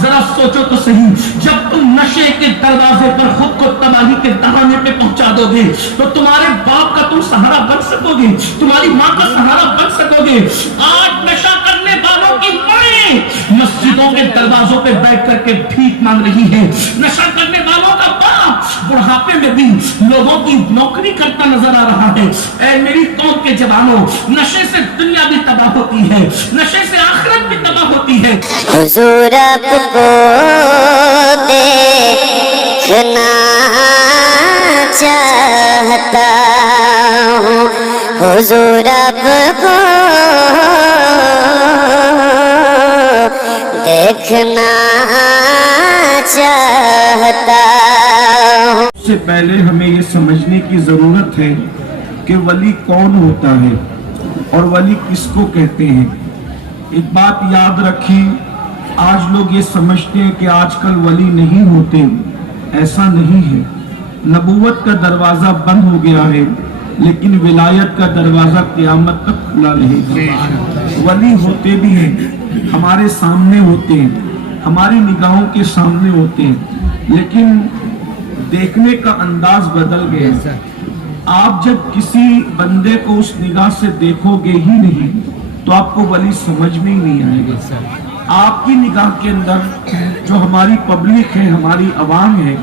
ذرا سوچو تو صحیح، جب تم نشے کے دروازے پر خود کو تباہی کے دہانے پہ پہنچا دو گے تو تمہارے باپ کا تم سہارا بن سکو گے؟ تمہاری ماں کا سہارا بن سکو گے؟ آج نشہ کرنے والوں کی مائیں مسجدوں کے دروازوں پہ بیٹھ کر کے بھیک مانگ رہی ہے، نشہ کرنے والوں کا باپ بڑھاپے میں بھی لوگوں کی نوکری کرتا نظر آ رہا ہے۔ اے میری قوم کے جوانوں، نشے سے دنیا بھی تباہ ہوتی ہے، نشے سے آخرت بھی تباہ ہوتی ہے۔ حضور آپ کو دیکھنا چاہتا ہوں، حضور آپ کو دیکھنا چاہتا ہوں۔ اس سے پہلے ہمیں یہ سمجھنے کی ضرورت ہے کہ ولی کون ہوتا ہے اور ولی کس کو کہتے ہیں۔ ایک بات یاد رکھیں، آج لوگ یہ سمجھتے ہیں کہ آج کل ولی نہیں ہوتے، ایسا نہیں ہے۔ نبوت کا دروازہ بند ہو گیا ہے، لیکن ولایت کا دروازہ قیامت تک کھلا رہے گا۔ ولی ہوتے بھی ہیں، ہمارے سامنے ہوتے ہیں، ہماری نگاہوں کے سامنے ہوتے ہیں، لیکن دیکھنے کا انداز بدل گیا۔ آپ جب کسی بندے کو اس نگاہ سے دیکھو گے ہی نہیں تو آپ کو ولی سمجھ میں ہی نہیں آئے گا۔ آپ کی نگاہ کے اندر جو ہماری پبلک ہے، ہماری عوام ہے،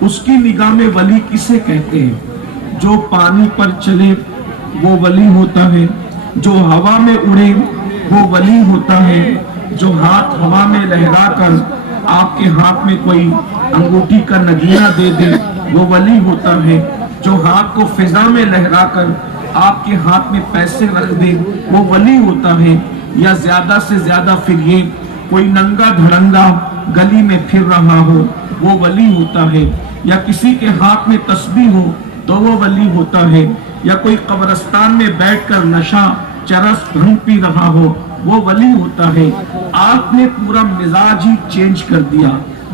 اس کی نگاہ میں ولی کسے کہتے ہیں؟ جو پانی پر چلے وہ ولی ہوتا ہے، جو ہوا میں اڑے وہ ولی ہوتا ہے، جو ہاتھ ہوا میں لہرا کر آپ کے ہاتھ میں کوئی انگوٹھی کا نگینہ دے دے وہ ولی ہوتا ہے، جو ہاتھ کو فضا میں لہرا کر آپ کے ہاتھ میں پیسے رکھ دے وہ ولی ہوتا ہے، یا زیادہ سے زیادہ پھر یہ کوئی ننگا دھڑنگا گلی میں پھر رہا ہو وہ ولی ہوتا ہے، یا کسی کے ہاتھ میں تسبیح ہو تو وہ ولی ہوتا ہے، یا کوئی قبرستان میں بیٹھ کر نشہ چرس بھنگ پی رہا ہو وہ ولی ہوتا ہے۔ آپ نے پورا مزاج ہی چینج کر دیا۔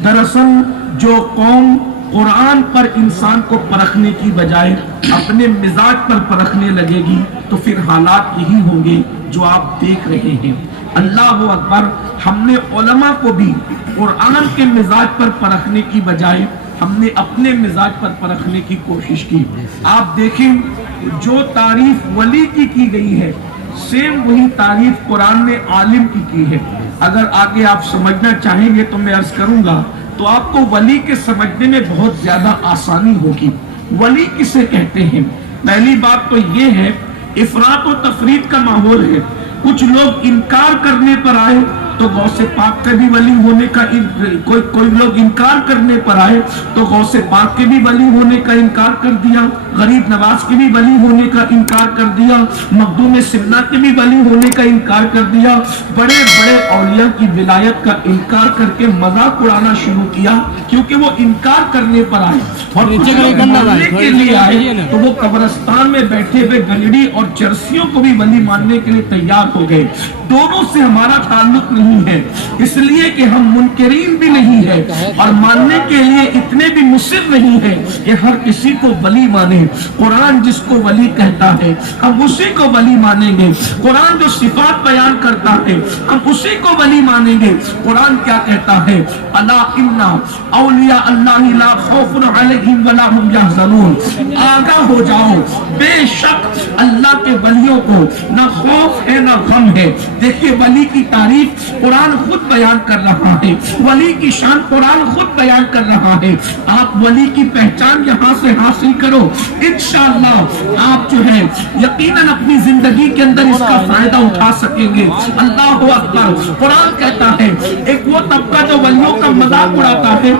دراصل جو قوم قرآن پر انسان کو پرکھنے کی بجائے اپنے مزاج پر پرکھنے لگے گی تو پھر حالات یہی ہوں گے جو آپ دیکھ رہے ہیں۔ اللہ اکبر، ہم نے علماء کو بھی قرآن کے مزاج پر پرکھنے کی بجائے ہم نے اپنے مزاج پر پرکھنے کی کوشش کی۔ آپ دیکھیں جو تعریف ولی کی گئی ہے سیم وہی تعریف قرآن نے عالم کی ہے۔ اگر آگے آپ سمجھنا چاہیں گے تو میں عرض کروں گا تو آپ کو ولی کے سمجھنے میں بہت زیادہ آسانی ہوگی۔ ولی کسے کہتے ہیں؟ پہلی بات تو یہ ہے، افراط و تفریط کا ماحول ہے۔ کچھ لوگ انکار کرنے پر آئے تو غوث پاک کے بھی ولی ہونے کا کوئی لوگ انکار کرنے پر آئے تو غوث پاک کے بھی ولی ہونے کا انکار کر دیا، غریب نواز کے بھی ولی ہونے کا انکار کر دیا، مخدوم سمنہ کے بھی ولی ہونے کا انکار کر دیا، بڑے بڑے اولیاء کی ولایت کا انکار کر کے مذاق اڑانا شروع کیا، کیونکہ وہ انکار کرنے پر آئے اور ماننے کے لیے آئے تو وہ قبرستان میں بیٹھے ہوئے گنڈی اور چرسیوں کو بھی ولی ماننے کے لیے تیار ہو گئے۔ دونوں سے ہمارا تعلق نہیں ہے، اس لیے کہ ہم منکرین بھی نہیں ہے اور ماننے کے لیے اتنے بھی مصر نہیں ہے کہ ہر کسی کو ولی مانے۔ قرآن جس کو ولی کہتا ہے ہم اسی کو ولی مانیں گے۔ قرآن جو صفات بیان کرتا ہے ہم اسی کو ولی مانیں گے۔ قرآن کیا کہتا ہے؟ الا ان اولیاء اللہ لا خوف علیہم ولا هم یحزنون، آگاہ ہو جاؤ، بے شک اللہ کے ولیوں کو نہ خوف ہے نہ غم ہے۔ دیکھیے ولی کی تعریف قرآن خود بیان کر رہا ہے، ولی کی شان قرآن خود بیان کر رہا ہے۔ آپ ولی کی پہچان یہاں سے حاصل کرو، انشاءاللہ آپ جو ہے یقیناً اپنی زندگی کے اندر اس کا فائدہ اٹھا سکیں گے۔ اللہ اکبر، قرآن کہتا ہے ایک وہ طبقہ جو ولیوں کا مذاق اڑاتا ہے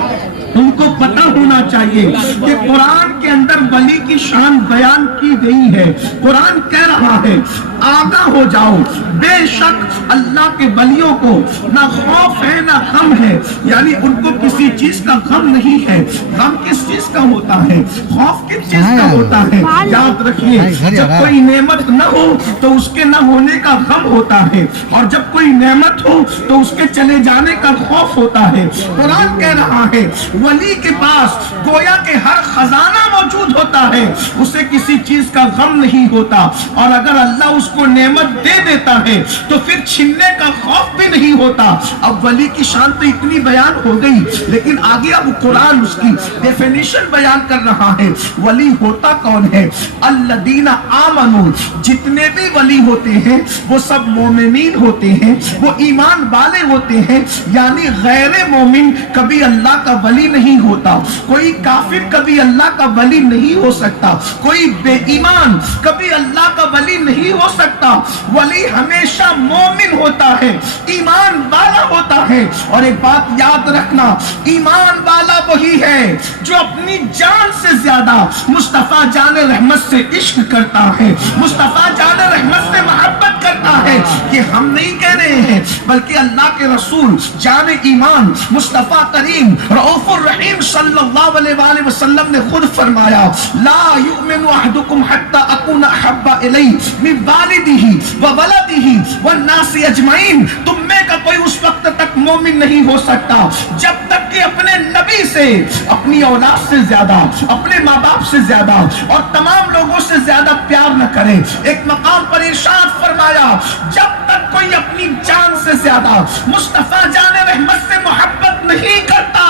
ان کو پتہ ہونا چاہیے کہ قرآن کے اندر ولی کی شان بیان کی گئی ہے۔ قرآن کہہ رہا ہے آگاہ ہو جاؤ، بے شک اللہ کے ولیوں کو نہ خوف ہے نہ غم ہے، یعنی ان کو کسی چیز کا غم نہیں ہے۔ غم کس چیز کا ہوتا ہے؟ خوف کس چیز کا ہوتا ہے؟ یاد رکھیے جب کوئی نعمت نہ ہو تو اس کے نہ ہونے کا غم ہوتا ہے، اور جب کوئی نعمت ہو تو اس کے چلے جانے کا خوف ہوتا ہے۔ قرآن کہہ رہا ہے ولی کے پاس گویا کہ ہر خزانہ موجود ہوتا ہے اسے کسی چیز کا غم نہیں ہوتا، اور اگر اللہ اس کو نعمت دے دیتا ہے تو پھر چھننے کا خوف بھی نہیں ہوتا۔ اب ولی کی شان تو اتنی بیان ہو گئی، لیکن آگے اب قرآن اس کی ڈیفینیشن بیان کر رہا ہے۔ ولی ہوتا کون ہے؟ الذین آمنوا، جتنے بھی ولی ہوتے ہیں وہ سب مومنین ہوتے ہیں، وہ ایمان والے ہوتے ہیں، یعنی غیر مومن کبھی اللہ کا ولی نہیں ہوتا، کوئی کافر کبھی اللہ کا ولی نہیں ہو سکتا، کوئی بے ایمان کبھی اللہ کا ولی نہیں ہو سکتا۔ ولی ہمیشہ مومن ہوتا ہے، ایمان والا ہوتا ہے۔ اور ایک بات یاد رکھنا، ایمان والا وہی ہے جو اپنی جان سے زیادہ مصطفیٰ جان رحمت سے عشق کرتا ہے، مصطفیٰ جان رحمت سے محبت کرتا ہے۔ کہ ہم نہیں کہہ رہے ہیں بلکہ اللہ کے رسول جان ایمان مصطفیٰ کریم رؤوف الرحیم صلی اللہ علیہ وآلہ وسلم نے خود فرمایا، لا یؤمن احدکم حتی اکون احب الیہ من والدہ وولدہ والناس اجمعین، تم میں کا کوئی اس وقت تک مومن نہیں ہو سکتا جب تک کہ اپنے نبی سے، اپنی اولاد سے زیادہ، اپنے ماں باپ سے زیادہ اور تمام لوگوں سے زیادہ پیار نہ کرے۔ ایک مقام پر ارشاد فرمایا، جب تک کوئی اپنی جان سے زیادہ مصطفیٰ جان رحمت سے محبت نہیں کرتا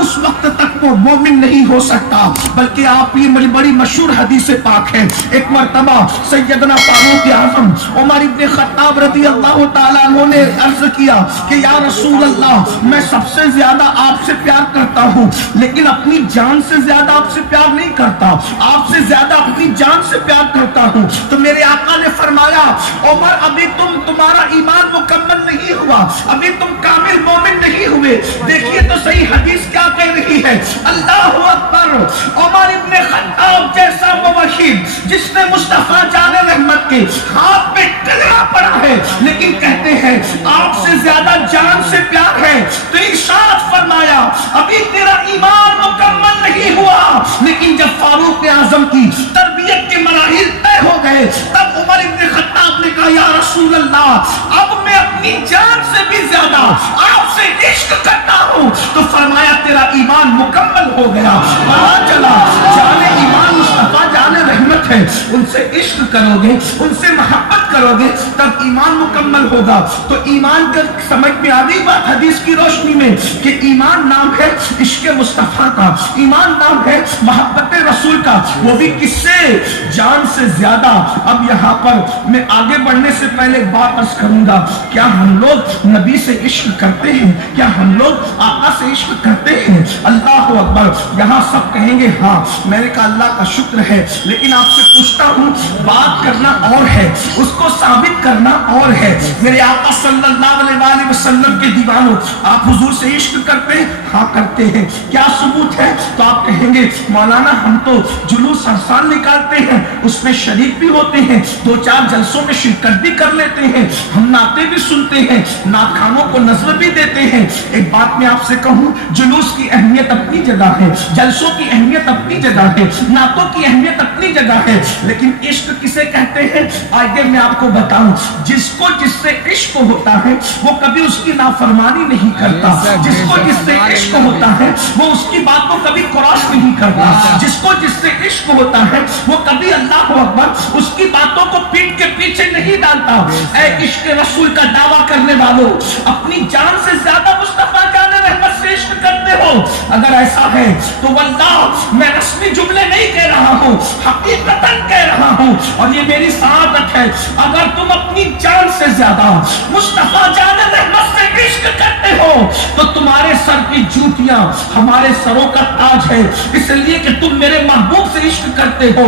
اس وقت تک وہ مومن نہیں ہو سکتا۔ بلکہ آپ یہ بڑی مشہور حدیث پاک ہے، ایک مرتبہ سیدنا فاروق اعظم عمر ابن خطاب رضی اللہ تعالیٰ عنہ نے عرض کیا کہ یا رسول اللہ، میں سب سے زیادہ آپ سے پیار کرتا ہوں لیکن اپنی جان سے زیادہ آپ سے پیار نہیں کرتا، آپ سے زیادہ اپنی جان سے پیار کرتا ہوں۔ تو میرے آقا نے فرمایا، عمر ابھی تمہارا ایمان مکمل نہیں ہوا، ابھی تم کامل مومن نہیں ہوئے۔ دیکھیے تو صحیح حدیث کیا کہہ رہی ہے، اللہ اکبر، عمر ابن خطاب جیسا موحد جس نے مصطفیٰ جان رحمت کے ہاتھ پہ کلمہ پڑا ہے لیکن کہتے ہیں آپ سے زیادہ جان سے پیار ہے، تو ارشاد فرمایا ابھی تیرا ایمان مکمل نہیں ہوا۔ لیکن جب فاروق اعظم کی تربیت کے مراحل طے ہو گئے تب عمر ابن خطاب نے کہا، یا رسول اللہ، اب میں اپنی جان سے بھی زیادہ آپ سے عشق کرتا ہوں۔ تو فرمایا تیرا ایمان مکمل ہو گیا۔ پتا چلا جان ایمان مصطفیٰ جان رحمت ہے، ان سے عشق کرو گے، ان سے محبت کرو گے تب ایمان مکمل ہوگا۔ تو ایمان کا سمجھ میں آ گئی بات حدیث کی روشنی میں کہ ایمان نام ہے عشق مصطفیٰ کا، ایمان نام ہے محبت رسول کا، وہ بھی کس سے؟ جان سے زیادہ۔ اب یہاں پر میں آگے بڑھنے سے پہلے ایک بات عرض کروں گا، کیا ہم لوگ نبی سے عشق کرتے ہیں؟ کیا ہم لوگ آقا سے عشق کرتے ہیں؟ اللہ اکبر۔ یہاں سب کہیں گے ہاں، میں نے کہا اللہ کا شکر ہے، لیکن آپ سے پوچھتا ہوں، بات کرنا اور ہے، اس کو ثابت کرنا اور ہے۔ میرے آقا صلی اللہ علیہ وآلہ وسلم کے دیوانوں، آپ حضور سے عشق کرتے ہیں؟ ہاں کرتے ہیں۔ کیا ثبوت ہے؟ تو آپ کہیں گے مولانا ہم تو جلوس ہر سال نکالتے ہیں، اس میں شریک بھی ہوتے ہیں، 2-4 جلسوں میں شرکت بھی کر لیتے ہیں، ہم نعتیں بھی سنتے ہیں، نعت خانوں کو نظر بھی دیتے ہیں۔ ایک بات میں آپ سے کہوں، جلوس کی اہمیت اپنی جگہ ہے، جلسوں کی اہمیت اپنی جگہ ہے، نعتوں کی اہمیت اپنی جگہ ہے، لیکن عشق کسے کہتے ہیں؟ آگے میں آپ کو بتاؤں، جس کو جس سے عشق ہوتا ہے وہ کبھی اس کی نافرمانی نہیں کرتا، جس کو جس سے عشق ہوتا ہے وہ اس کی بات کو کبھی کراس نہیں کرتا، جس کو جس سے عشق ہوتا ہے وہ کبھی اللہ اکبر اس کی باتوں کو پیٹ کے پیچھے نہیں ڈالتا۔ اے عشق رسول کا دعویٰ کرنے والوں، اپنی جان سے زیادہ مصطفیٰ جان رحمت سے عشق کرتے ہو؟ اگر ایسا ہے تو واللہ میں رسمی جملے نہیں کہہ رہا ہوں، حقیقتاً کہہ رہا ہوں، اور یہ میری سعادت ہے، اگر تم اپنی جان سے زیادہ مصطفیٰ جان رحمت سے عشق کرتے ہو تو تمہارے سر کی جوتیاں ہمارے سروں کا تاج ہے، اس لیے کہ تم میرے محبوب سے عشق کرتے ہو۔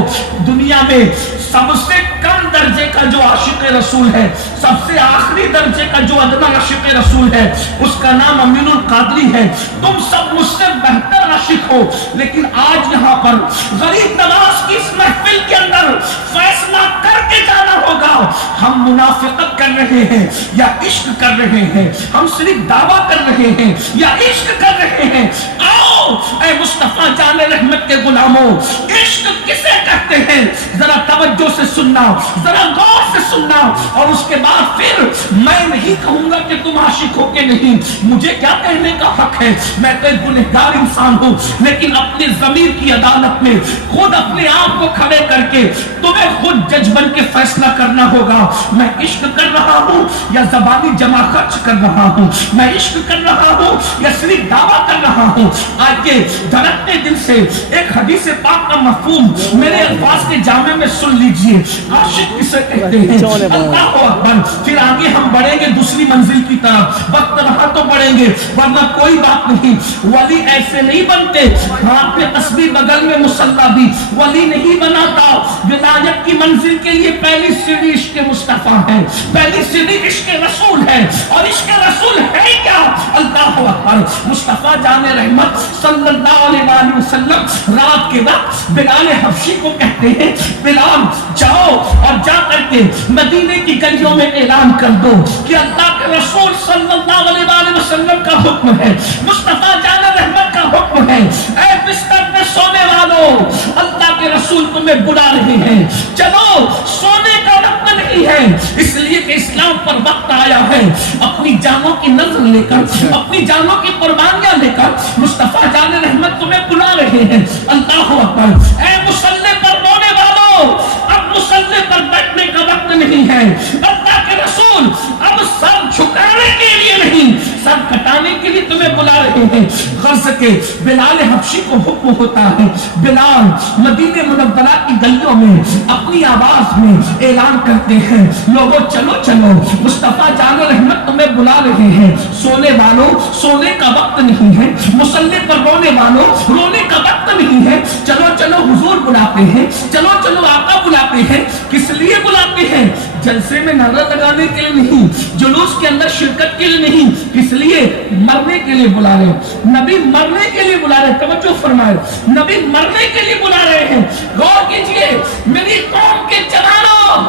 دنیا میں سب سے کم درجے کا جو عاشق رسول ہے، سب سے آخری درجے کا جو ادنا عاشق رسول ہے، اس کا نام امین القادری ہے۔ تم سب مجھ سے بہتر عاشق ہو، لیکن آج یہاں پر غریب نواز کی اس محفل کے اندر فیصلہ کر کے جانا ہوگا، ہم منافقت کر رہے ہیں یا عشق کر رہے ہیں، ہم صرف دعویٰ کر رہے ہیں یا عشق کر رہے ہیں۔ آؤ اے مصطفیٰ جان رحمت کے غلاموں، عشق کسے کہتے ہیں؟ ذرا توجہ سے سننا، ذرا غور سے سننا، اور اس کے بعد پھر میں نہیں کہوں گا کہ تم عاشق ہو کہ نہیں، مجھے کیا کہنے کا حق ہے، میں تو ایک گنہگار انسان ہوں، لیکن اپنے ضمیر کی عدالت میں خود اپنے آپ کو کھڑے کر کے تمہیں خود جج بن کے فیصلہ کرنا ہوگا، میں عشق کر رہا ہوں یا زبانی جمع خرچ کر رہا ہوں، میں عشق کر رہا ہوں یا صرف دعویٰ کر رہا ہوں۔ آج کے دھڑکتے دل سے ایک حدیث پاک کا مفہوم میرے الفاظ کے جامع میں سن لیجئے، عاشق کسے کہتے ہیں؟ اللہ اکبر۔ پھر آگے ہم بڑھیں گے دوسری منزل کی طرف، وقت رہا تو بڑھیں گے ورنہ کوئی بات نہیں۔ ولی ایسے نہیں بنتے، ہاتھ میں تسبیح بغل میں مصلی بھی ولی نہیں بناتا۔ ولایت کی منزل کے لیے پہلی سیڑھی عشق مصطفیٰ ہے، پہلی سیڑھی عشق رسول ہے، اور عشق رسول ہے کیا؟ اللہ اکبر۔ مصطفیٰ جان رحمت صلی اللہ علیہ وآلہ وسلم رات کے وقت بلال حبشی کو کہتے ہیں، بلال جاؤ اور جا کر کے مدینے کی گلیوں میں اعلان کر دو کہ اللہ کے رسول صلی اللہ علیہ وآلہ وسلم کا حکم ہے، مصطفیٰ جان رحمت کا حکم ہے، اے بستر میں سونے والوں، اللہ کے رسول تمہیں بلا رہے ہیں، چلو سونے کا وقت نہیں ہے، اس لیے کہ اسلام پر وقت آیا ہے۔ اپنی جانوں کی نظر لے کر، اپنی جانوں کی قربانیاں لے کر مصطفیٰ جان رحمت تمہیں بلا رہے ہیں۔ اللہ اکبر۔ اے مصلی پر رونے والوں، اب مصلی پر بیٹھنے کا وقت نہیں ہے، اللہ کے رسول اب سر جھکانے کے لیے نہیں، سر کٹانے کے لیے تمہیں بلا رہے ہیں۔ غرض کے بلال حبشی کو حکم ہوتا ہے، بلال مدینہ منورہ کی گلیوں میں اپنی آواز میں اعلان کرتے ہیں، لوگوں چلو چلو، مصطفیٰ جان رحمت تمہیں بلا رہے ہیں، سونے والوں سونے کا وقت نہیں ہے، مصلی پر رونے والوں رونے کا وقت نہیں ہے، چلو چلو حضور بلاتے ہیں، چلو چلو آقا بلاتے ہیں۔ کس لیے بلاتے ہیں؟ جلسے میں نعرہ لگانے کے لیے نہیں، جلوس کے اندر شرکت کے لیے نہیں، کس لیے؟ مرنے کے لیے بلا رہے ہیں، نبی مرنے کے لیے بلا رہے ہیں، توجہ فرمائے، نبی مرنے کے لیے بلا رہے ہیں۔ غور کیجئے میری قوم کے جوانوں،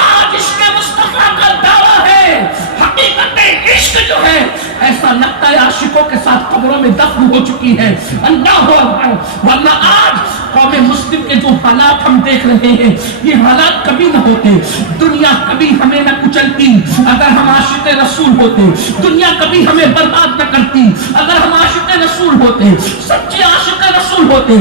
آج عشق مصطفیٰ کا دعویٰ ہے، حقیقت عشق جو ہے ایسا لگتا ہے عاشقوں کے ساتھ قبروں میں دفن ہو چکی ہے۔ اللہ اکبر۔ ورنہ آج قوم مسلم کے جو حالات ہم دیکھ رہے ہیں، یہ حالات کبھی نہ ہوتے، دنیا کبھی ہمیں نہ کچلتی اگر ہم عاشق رسول ہوتے، دنیا کبھی ہمیں برباد نہ کرتی اگر ہم عاشق رسول ہوتے، سچے عاشق رسول ہوتے،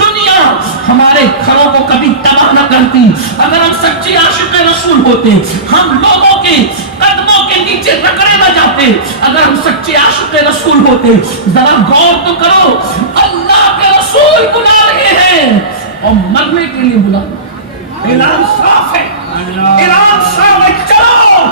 دنیا ہمارے گھروں کو کبھی تباہ نہ کرتی اگر ہم سچے عاشق رسول ہوتے، ہم لوگوں کے قدموں کے نیچے رگڑے نہ جاتے اگر ہم سچے عاشق رسول ہوتے۔ ذرا غور تو کرو، اللہ کے رسول بلا رہے ہیں اور مرنے کے لیے بلا رہے ہیں۔ اعلان صاف ہے، اعلان صاف ہے، چلو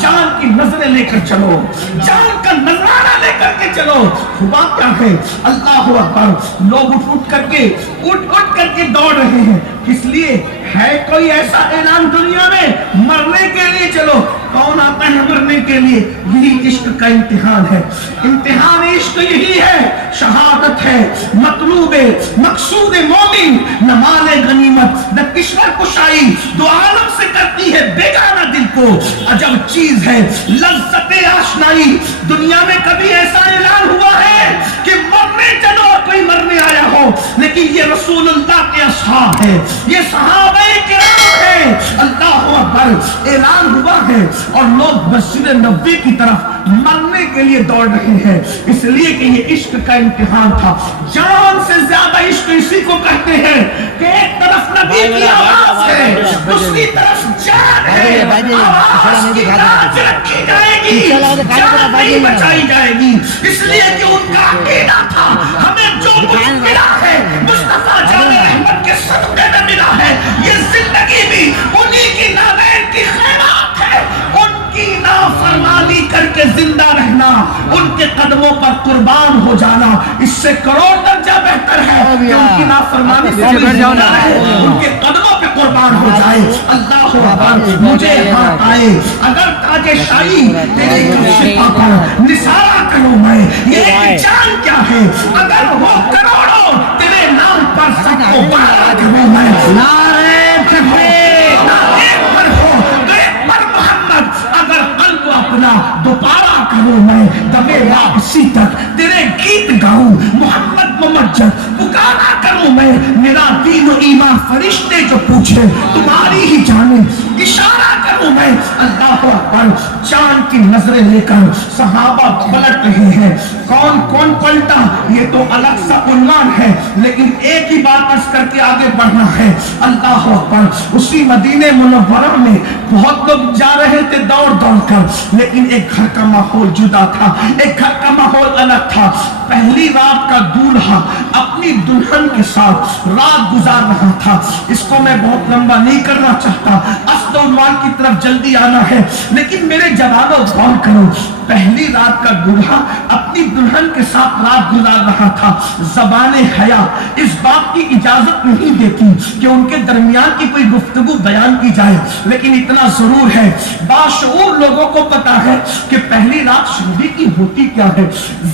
جان کی نظریں لے کر چلو، جان کا نظرانہ لے کر کے چلو۔ ہوا کیا ہے؟ اللہ اکبر۔ لوگ اٹھ کر کے دوڑ رہے ہیں، کس لیے؟ ہے کوئی ایسا اعلان دنیا میں؟ مرنے کے لیے چلو۔ کون آتا ہے مرنے کے لیے؟ یہی عشق کا امتحان ہے، امتحان عشق یہی ہے، شہادت ہے، مطلوب مقصود مومن، نہ مال غنیمت نہ کشور کشائی، دو عالم سے کرتی ہے بیگانہ دل کو عجب چیز ہے لذت آشنائی۔ دنیا میں کبھی ایسا اعلان ہوا ہے کہ مرنے چلو اور کوئی مرنے آیا ہو؟ لیکن یہ رسول اللہ کے اصحاب ہے، یہ صحابہ کرام ہے۔ اللہ اکبر۔ اعلان ہوا ہے اور لوگ مسجد نبوی کی طرف مرنے کے لیے دوڑ رہے ہیں، اس لیے کہ یہ عشق کا امتحان تھا۔ جان سے زیادہ عشق اسی کو کہتے ہیں کہ ایک طرف نبی کی آواز ہے، دوسری طرف جان ہے، آواز کی لاج رکھی جائے گی، جان نہیں بچائی جائے گی، اس لیے کہ ان کا عقیدہ تھا ہمیں جو کچھ ملا ہے مصطفیٰ جان رحمت کے صدقے میں ملا ہے، یہ زندگی بھی انہی کی نالین کی خیرات ہے، ان کی نافرمانی کر کے زندہ رہنا، ان کے قدموں پر قربان ہو جانا اس سے کروڑ درجہ بہتر ہے کہ ان کی نافرمانی سے زندہ رہے، ان کے قدموں پہ قربان ہو جائے۔ اللہ اکبر۔ مجھے ہاتھ آئے اگر تاج شاہی تیرے کشفا پر نثارا کروں میں، یہ ایک جان کیا ہے اگر وہ کروڑوں تیرے نام پر سب کو بارا کروں میں۔ نعرہ تکبیر، نعرہ پر ہو تو ایک پر محمد، اگر قلب اپنا دوبارہ کروں میں، دبے اسی تک تیرے گیت گاؤں محمد و مجد پکارا کروں میں میرا دین و ایمان فرشتے جو پوچھے تمہاری ہی جانب اشارہ کروں میں اللہ اکبر چاند کی نظریں لے کر صحابہ پلٹ رہے ہیں کون کون پلٹا یہ تو الگ سا عنوان ہے لیکن ایک ہی بات عرض کر کے آگے بڑھنا ہے اللہ اکبر اسی مدینہ منورہ میں بہت لوگ جا رہے تھے دوڑ دوڑ کر لیکن ایک گھر کا ماحول جدا تھا ایک گھر کا ماحول الگ تھا پہلی رات کا دولہا اپنی دلہن کے ساتھ رات گزار رہا تھا اس کو میں بہت لمبا نہیں کرنا چاہتا اصل عنوان کی طرف جلدی آنا ہے لیکن میرے جوانوں غور کرو پہلی رات کا دولہا اپنی دلہن کے ساتھ رات گزار رہا تھا زبان حیا اس بات کی اجازت نہیں دیتی کہ ان کے درمیان کی کوئی گفتگو بیان کی جائے لیکن اتنا ضرور ہے باشعور لوگوں کو پتا ہے کہ پہلی رات شادی کی ہوتی کیا ہے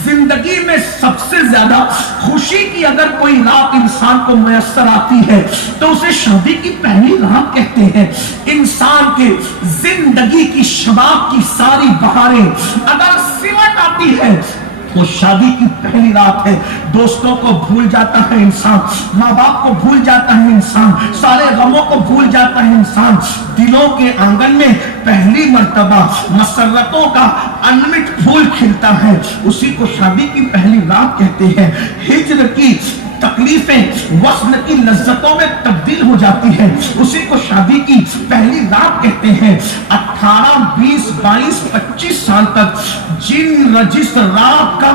زندگی میں سب سے زیادہ خوشی کی اگر کوئی رات انسان کو میسر آتی ہے تو اسے شادی کی پہلی رات کہتے ہیں انسان کے زندگی کی شباب کی ساری بہاریں اگر سمٹ آتی ہے وہ شادی کی پہلی رات ہے دوستوں کو بھول جاتا ہے انسان ماں باپ کو بھول جاتا ہے انسان سارے غموں کو بھول جاتا ہے انسان دلوں کے آنگن میں پہلی مرتبہ مسرتوں کا انمٹ پھول کھلتا ہے اسی کو شادی کی پہلی رات کہتے ہیں ہجر کی تکلیفیں وصل کی لذتوں میں تبدیل ہو جاتی ہیں اسی کو شادی کی پہلی رات کہتے ہیں 18 20 22 25 سال تک جن رجس رات کا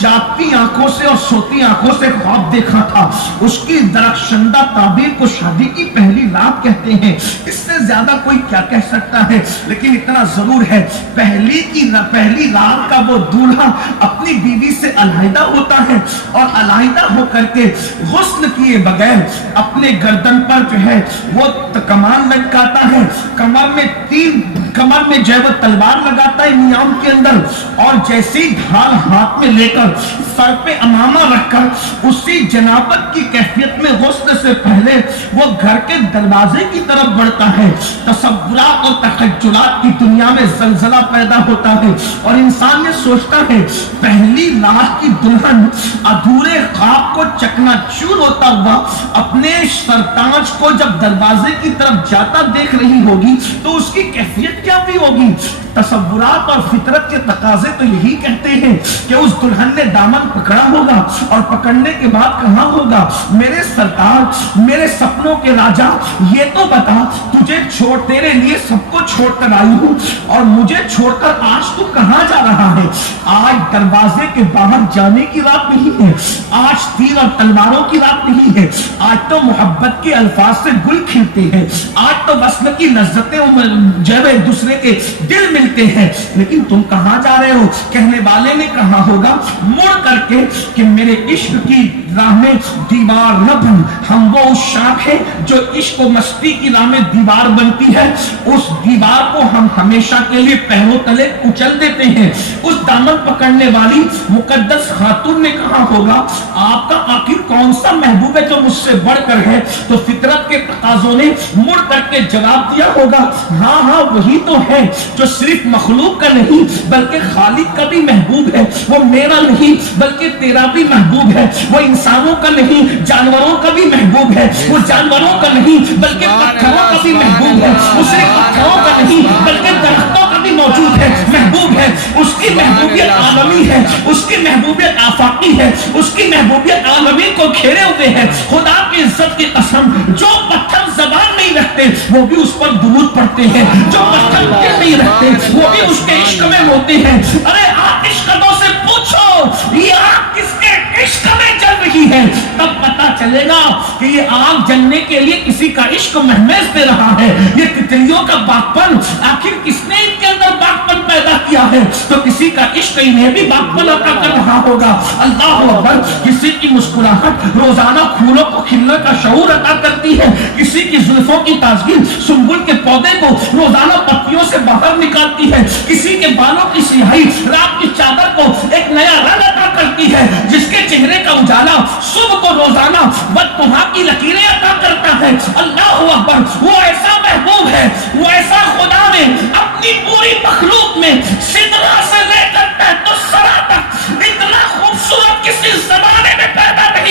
جاگتی آنکھوں سے اور سوتی آنکھوں سے خواب دیکھا تھا اس کی درخشندہ تعبیر کو شادی کی پہلی رات کہتے ہیں اس سے زیادہ کوئی کیا کہہ سکتا ہے لیکن اتنا ضرور ہے پہلی رات کا وہ دولہا اپنی بیوی سے علیحدہ ہوتا ہے اور علیحدہ ہو کر کے غسل کیے بغیر اپنے گردن پر جو ہے وہ کمان لٹکاتا ہے کمر میں جو ہے وہ تلوار لگاتا ہے نیام کے اندر اور جیسی ڈھال ہاتھ میں لے کر سر پہ امامہ رکھ کر اسی جنابت کی کیفیت میں غسل سے پہلے وہ گھر کے دروازے کی طرف بڑھتا ہے تصورات اور تخیلات کی دنیا میں زلزلہ پیدا ہوتا ہے اور انسان یہ سوچتا ہے پہلی رات کی دلہن ادھورے خواب کو چکنا چور ہوتا ہوا اپنے سرتاج کو جب دروازے کی طرف جاتا دیکھ رہی ہوگی تو اس کی کیفیت کیا بھی ہوگی تصورات اور فطرت کے تقاضے تو یہی کہتے ہیں کہ اس دلہن نے دامن پکڑا ہوگا اور پکڑنے کے بعد کہا ہوگا میرے سرتاج میرے سپنوں کے راجا یہ تو بتا تجھے چھوڑ تیرے لیے سب کو چھوڑ کر آئی ہوں اور مجھے چھوڑ کر آج تو کہاں جا رہا ہے آج دروازے کے باہر جانے کی رات نہیں ہے آج تیر اور تلواروں کی رات نہیں ہے آج تو محبت کے الفاظ سے گل کھلتے ہیں آج تو وصل کی لذتیں جو ہے ایک دوسرے کے دل ملتے ہیں لیکن تم کہاں جا رہے ہو کہنے والے نے کہا ہوگا مڑ کر کے کہ میرے عشق کی راہ میں دیوار نہ بن ہم وہ اس شاخ ہے جو عشق و مستی کی راہ میں دیوار بنتی ہے اس دیوار کو ہم ہمیشہ کے لیے پیروں تلے کچل دیتے ہیں اس دامن پکڑنے والی مقدس خاتون نے کہا ہوگا آپ کا آخر کون سا محبوب ہے جو مجھ سے بڑھ کر ہے تو فطرت کے تقاضوں نے مڑ کر کے جواب دیا ہوگا ہاں ہاں وہی تو ہے جو صرف مخلوق کا نہیں بلکہ خالق کا بھی محبوب ہے وہ میرا نہیں بلکہ تیرا بھی محبوب ہے وہ انسانوں کا نہیں جانوروں کا بھی محبوب ہے وہ جانوروں کا نہیں بلکہ پتھروں کا بھی محبوب ہے وہ صرف پتھروں کا نہیں بلکہ درختوں کا بھی موجود ہے محبوب ہے اس کی محبوبیت عالمی ہے اس کی محبوبیت آفاقی ہے اس کی محبوبیت عالمی کو گھیرے ہوئے ہے خدا کی عزت کی قسم جو پتھر زبان نہیں رکھتے وہ بھی اس پر درود پڑھتے ہیں جو پتھر دل نہیں رکھتے وہ بھی اس کے عشق میں ہوتے ہیں ارے آپ عشقوں سے پوچھو یہ آگ کس کے عشق میں جل رہی ہے تب پتا چلے گا کہ یہ آگ جلنے کے لیے کسی کا عشق مہمیز دے رہا ہے یہ تتلیوں کا باغپن آخر کس نے ان کے اندر باغپن پیدا کیا ہے تو کسی کا عشق انہیں بھی باغپن عطا کر رہا ہوگا اللہ اکبر کسی کی مسکراہٹ روزانہ پھولوں کو کھلنے کا شعور عطا کرتی ہے کسی کی زلفوں کی تازگی سنبل کے پودے کو روزانہ پتیوں سے باہر نکالتی ہے کسی کے بالوں کی سیاہی رات کی چادر کو ایک نیا رنگ عطا کرتی ہے جس کے چہرے کا اجالا صبح کو روزانہ بدتہا کی لکیریں عطا کرتا ہے اللہ اکبر وہ ایسا محبوب ہے وہ ایسا خدا نے اپنی پوری مخلوق میں سدرہ سے لے کر تحت الثری تک اتنا خوبصورت کسی زمانے میں پیدا نہیں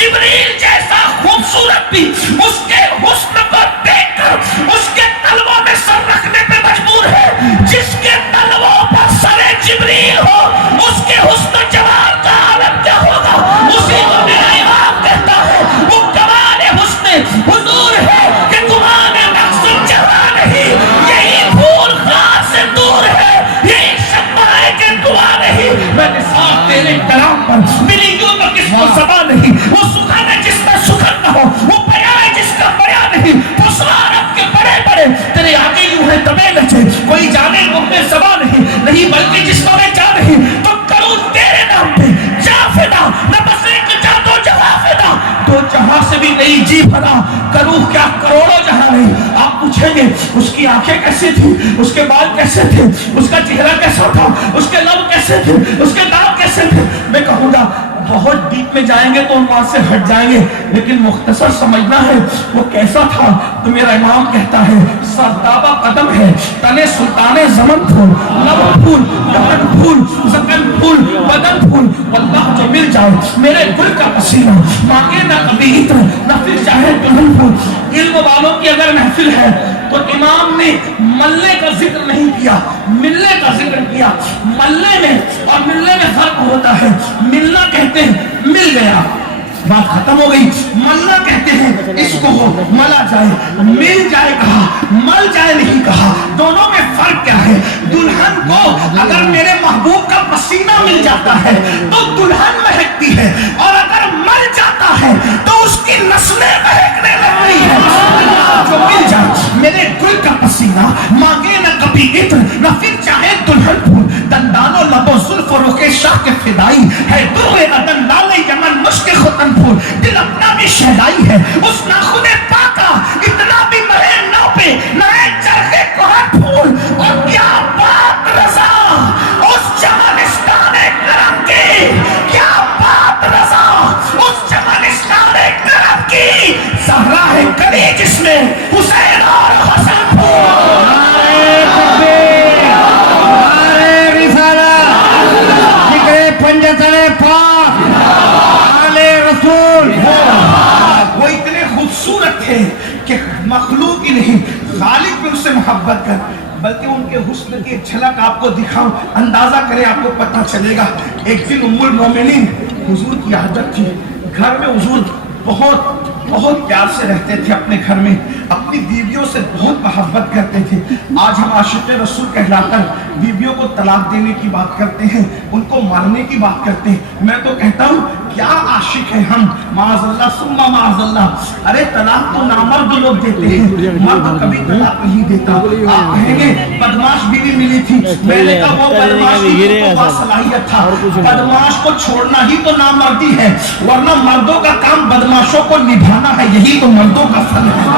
جبریل جیسا خوبصورت بھی اس کے حسن کو دیکھ کر اس کے تلووں میں سر رکھنے پہ مجبور ہے. جس کے تلووں پر سر جبریل ہو اس کے حسن و جمال کا عالم کیا ہوگا. اسی کو میرا امام کہتا ہے وہ کمال حسن حضور ہے کہ تمہارے مقصد جہاں نہیں, یہی پھول خار سے دور ہے, یہی شمع ہے کہ دعا نہیں. میں نے ساتھ تیرے کلام پر ملی یوں تو کس کو سبا نہیں. وہ سخن ہے جس کا سخن نہ ہو, وہ بیان ہے جس کا بیان نہیں. پسرا رب کے بڑے بڑے تیرے آگے یوں ہے دبے لچے, کوئی جانے وہ میں سبا نہیں بلکہ جس کو میں جا نہیں تو کروں تیرے نام پہ جا فدا. نہ بس ایک جا دو جہاں فدا, دو جہاں سے بھی نہیں جی بھرا, کروں کیا کروڑوں جہاں نہیں. آپ پوچھیں گے اس کی آنکھیں کیسی تھی, اس کے بال کیسے تھے, اس کا چہرہ کیسا تھا, اس کے لب کیسے تھے, اس کے دانت کیسے تھے. میں کہوں گا بہت ڈیپ میں جائیں گے تو ان وہاں سے ہٹ جائیں گے, لیکن مختصر سمجھنا ہے وہ کیسا تھا. تو میرا امام کہتا ہے سردابہ قدم ہے, تنے سلطان زمن پھول, لب پھول, دہن پھول, زکن پھول, بدن پھول. واللہ جو مل جائے میرے گل کا پسینہ, مانگے نہ کبھی عطر نہ پھر چاہے دلہن پھول. علم والوں کی اگر محفل ہے تو امام نے ملنے کا ذکر نہیں کیا, ملنے کا ذکر کیا. ملنے میں اور ملنے میں فرق ہوتا ہے. ملنا کہتے ہیں مل گیا, بات ختم ہو گئی. ملنا کہتے ہیں اس کو ہو ملا جائے, مل جائے کہا, مل جائے نہیں کہا. دونوں میں فرق کیا ہے؟ دلہن کو اگر میرے محبوب کا پسینہ مل جاتا ہے تو دلہن مہکتی ہے, اور اگر مل جاتا ہے تو اس کی نسلیں مہکنے لگتی ہے. جو مل جائے میرے گل کا پسینہ, مانگے نہ کبھی عطر نہ پھر چاہے دلہن پھول. دندان و لب و زلف و رخ شاہ کے فدائی ہے, در عدن لال یمن مشک ختن پھول. دل اپنا بھی شہدائی ہے اس ناخن پاکا, اتنا بھی مرے نو پہ نئے چرخے کوہن پھول. اور کیا بات رضا اس چمنستان کرم کی, کیا بات رضا اس چمنستان کرم کی. زہرا ہے کلی جس میں حسین اور حسن پھول. وہ اتنے خوبصورت تھے کہ مخلوق ہی نہیں خالق بھی ان سے محبت کر, بلکہ ان کے حسن کی جھلک آپ کو دکھاؤں, اندازہ کریں آپ کو پتہ چلے گا. ایک دن ام المومنین, حضور کی عادت تھی گھر میں, حضور بہت پیار سے رہتے تھے اپنے گھر میں, اپنی بیویوں سے بہت محبت کرتے تھے. آج ہم عاشق رسول کہلا کر بیویوں کو طلاق دینے کی بات کرتے ہیں, ان کو مارنے کی بات کرتے ہیں. میں تو کہتا ہوں کیا عاشق ہیں ہم, معاذ اللہ ثم معاذ اللہ. ارے طلاق تو نامرد لوگ دیتے ہیں, مرد کبھی طلاق نہیں دیتا. آپ کہیں گے بدماش بیوی ملی تھی, میں نے کہا وہ بدماش کی تو باصلاحیت تھا. بدماش کو چھوڑنا ہی تو نامردی ہے, ورنہ مردوں کا کام بدماشوں کو نبھانا ہے, یہی تو مردوں کا فن ہے.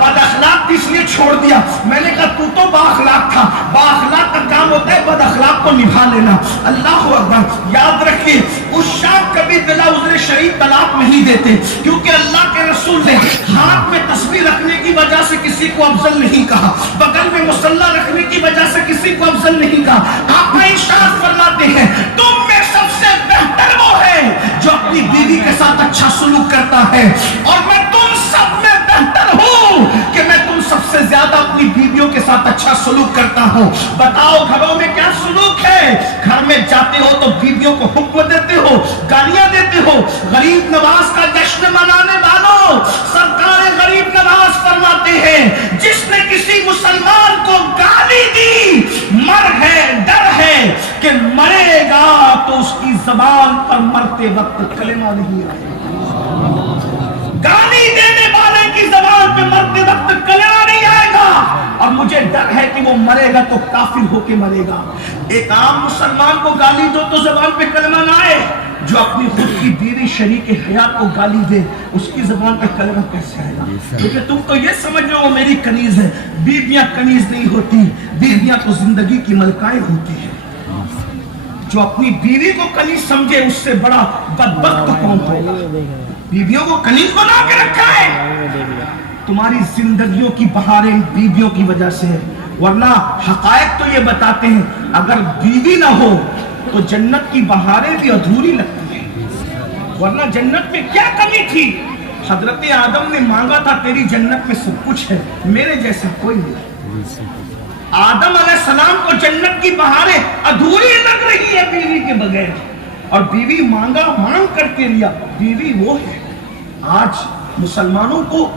بد اخلاق اس لیے چھوڑ دیا. میں نے کہا تو با اخلاق تھا, با اخلاق کا کام ہوتا ہے بد اخلاق کو نبھا لینا. اللہ اکبر. یاد رکھیے اس شاہ کبھی بلا عذر شریف طلاق نہیں دیتے, کیونکہ اللہ کے رسول نے ہاتھ میں تسبیح رکھنے کی وجہ سے کسی کو افضل نہیں کہا, بغل میں مصلی رکھنے کی وجہ سے کسی کو افضل نہیں کہا. آپ ارشاد فرماتے ہیں تم میں سب سے بہتر وہ ہے جو اپنی بیوی کے ساتھ اچھا سلوک کرتا ہے, اور میں تم سب میں بہتر ہوں کہ میں تم سب سے زیادہ اپنی بیویوں کے ساتھ اچھا سلوک کرتا ہوں. بتاؤ گھروں میں کیا سلوک ہے؟ گھر میں جاتے ہو تو بیویوں کو حکم دیتے ہو, گالیاں دیتے ہو. غریب نواز کا جشن منانے والوں, سرکار غریب نواز فرماتے ہیں جس نے کسی مسلمان کو گالی دی مر ہے, ڈر ہے کہ مرے گا تو اس کی زبان پر مرتے وقت کلمہ نہیں آئے. گالی دینے والے کی زبان پہ مرتے وقت کلمہ نہیں آئے گا, اور مجھے ڈر ہے کہ وہ مرے گا تو کافر ہو کے مرے گا. ایک عام مسلمان کو گالی دو تو زبان پہ کلمہ نہ آئے, جو اپنی خود کی بیوی شریک حیات کو گالی دے اس کی زبان پہ کلمہ کیسے آئے گا؟ کیونکہ تم تو یہ سمجھ رہے ہو میری کنیز ہے. بیویاں کنیز نہیں ہوتی, بیویاں تو زندگی کی ملکائیں ہوتی ہیں. جو اپنی بیوی کو کنیز سمجھے اس سے بڑا بدبخت کون ہوگا؟ بیویوں کو کنیز بنا کے رکھا ہے. تمہاری زندگیوں کی بہاریں بیویوں کی وجہ سے ہے, ورنہ حقائق تو یہ بتاتے ہیں اگر بیوی نہ ہو تو جنت کی بہاریں بھی ادھوری لگتی ہیں. ورنہ جنت میں کیا کمی تھی؟ حضرت آدم نے مانگا تھا تیری جنت میں سب کچھ ہے، میرے جیسا کوئی نہیں۔ آدم علیہ السلام کو جنت کی بہاریں ادھوری لگ رہی ہے بیوی کے بغیر، اور بیوی مانگا مانگ کر کے لیا، بیوی وہ ہے۔ آج مسلمانوں کو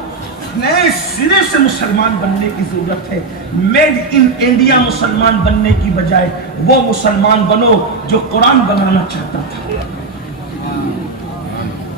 نئے سرے سے مسلمان بننے کی ضرورت ہے۔ میڈ ان انڈیا مسلمان بننے کی بجائے وہ مسلمان بنو جو قرآن بنانا چاہتا تھا۔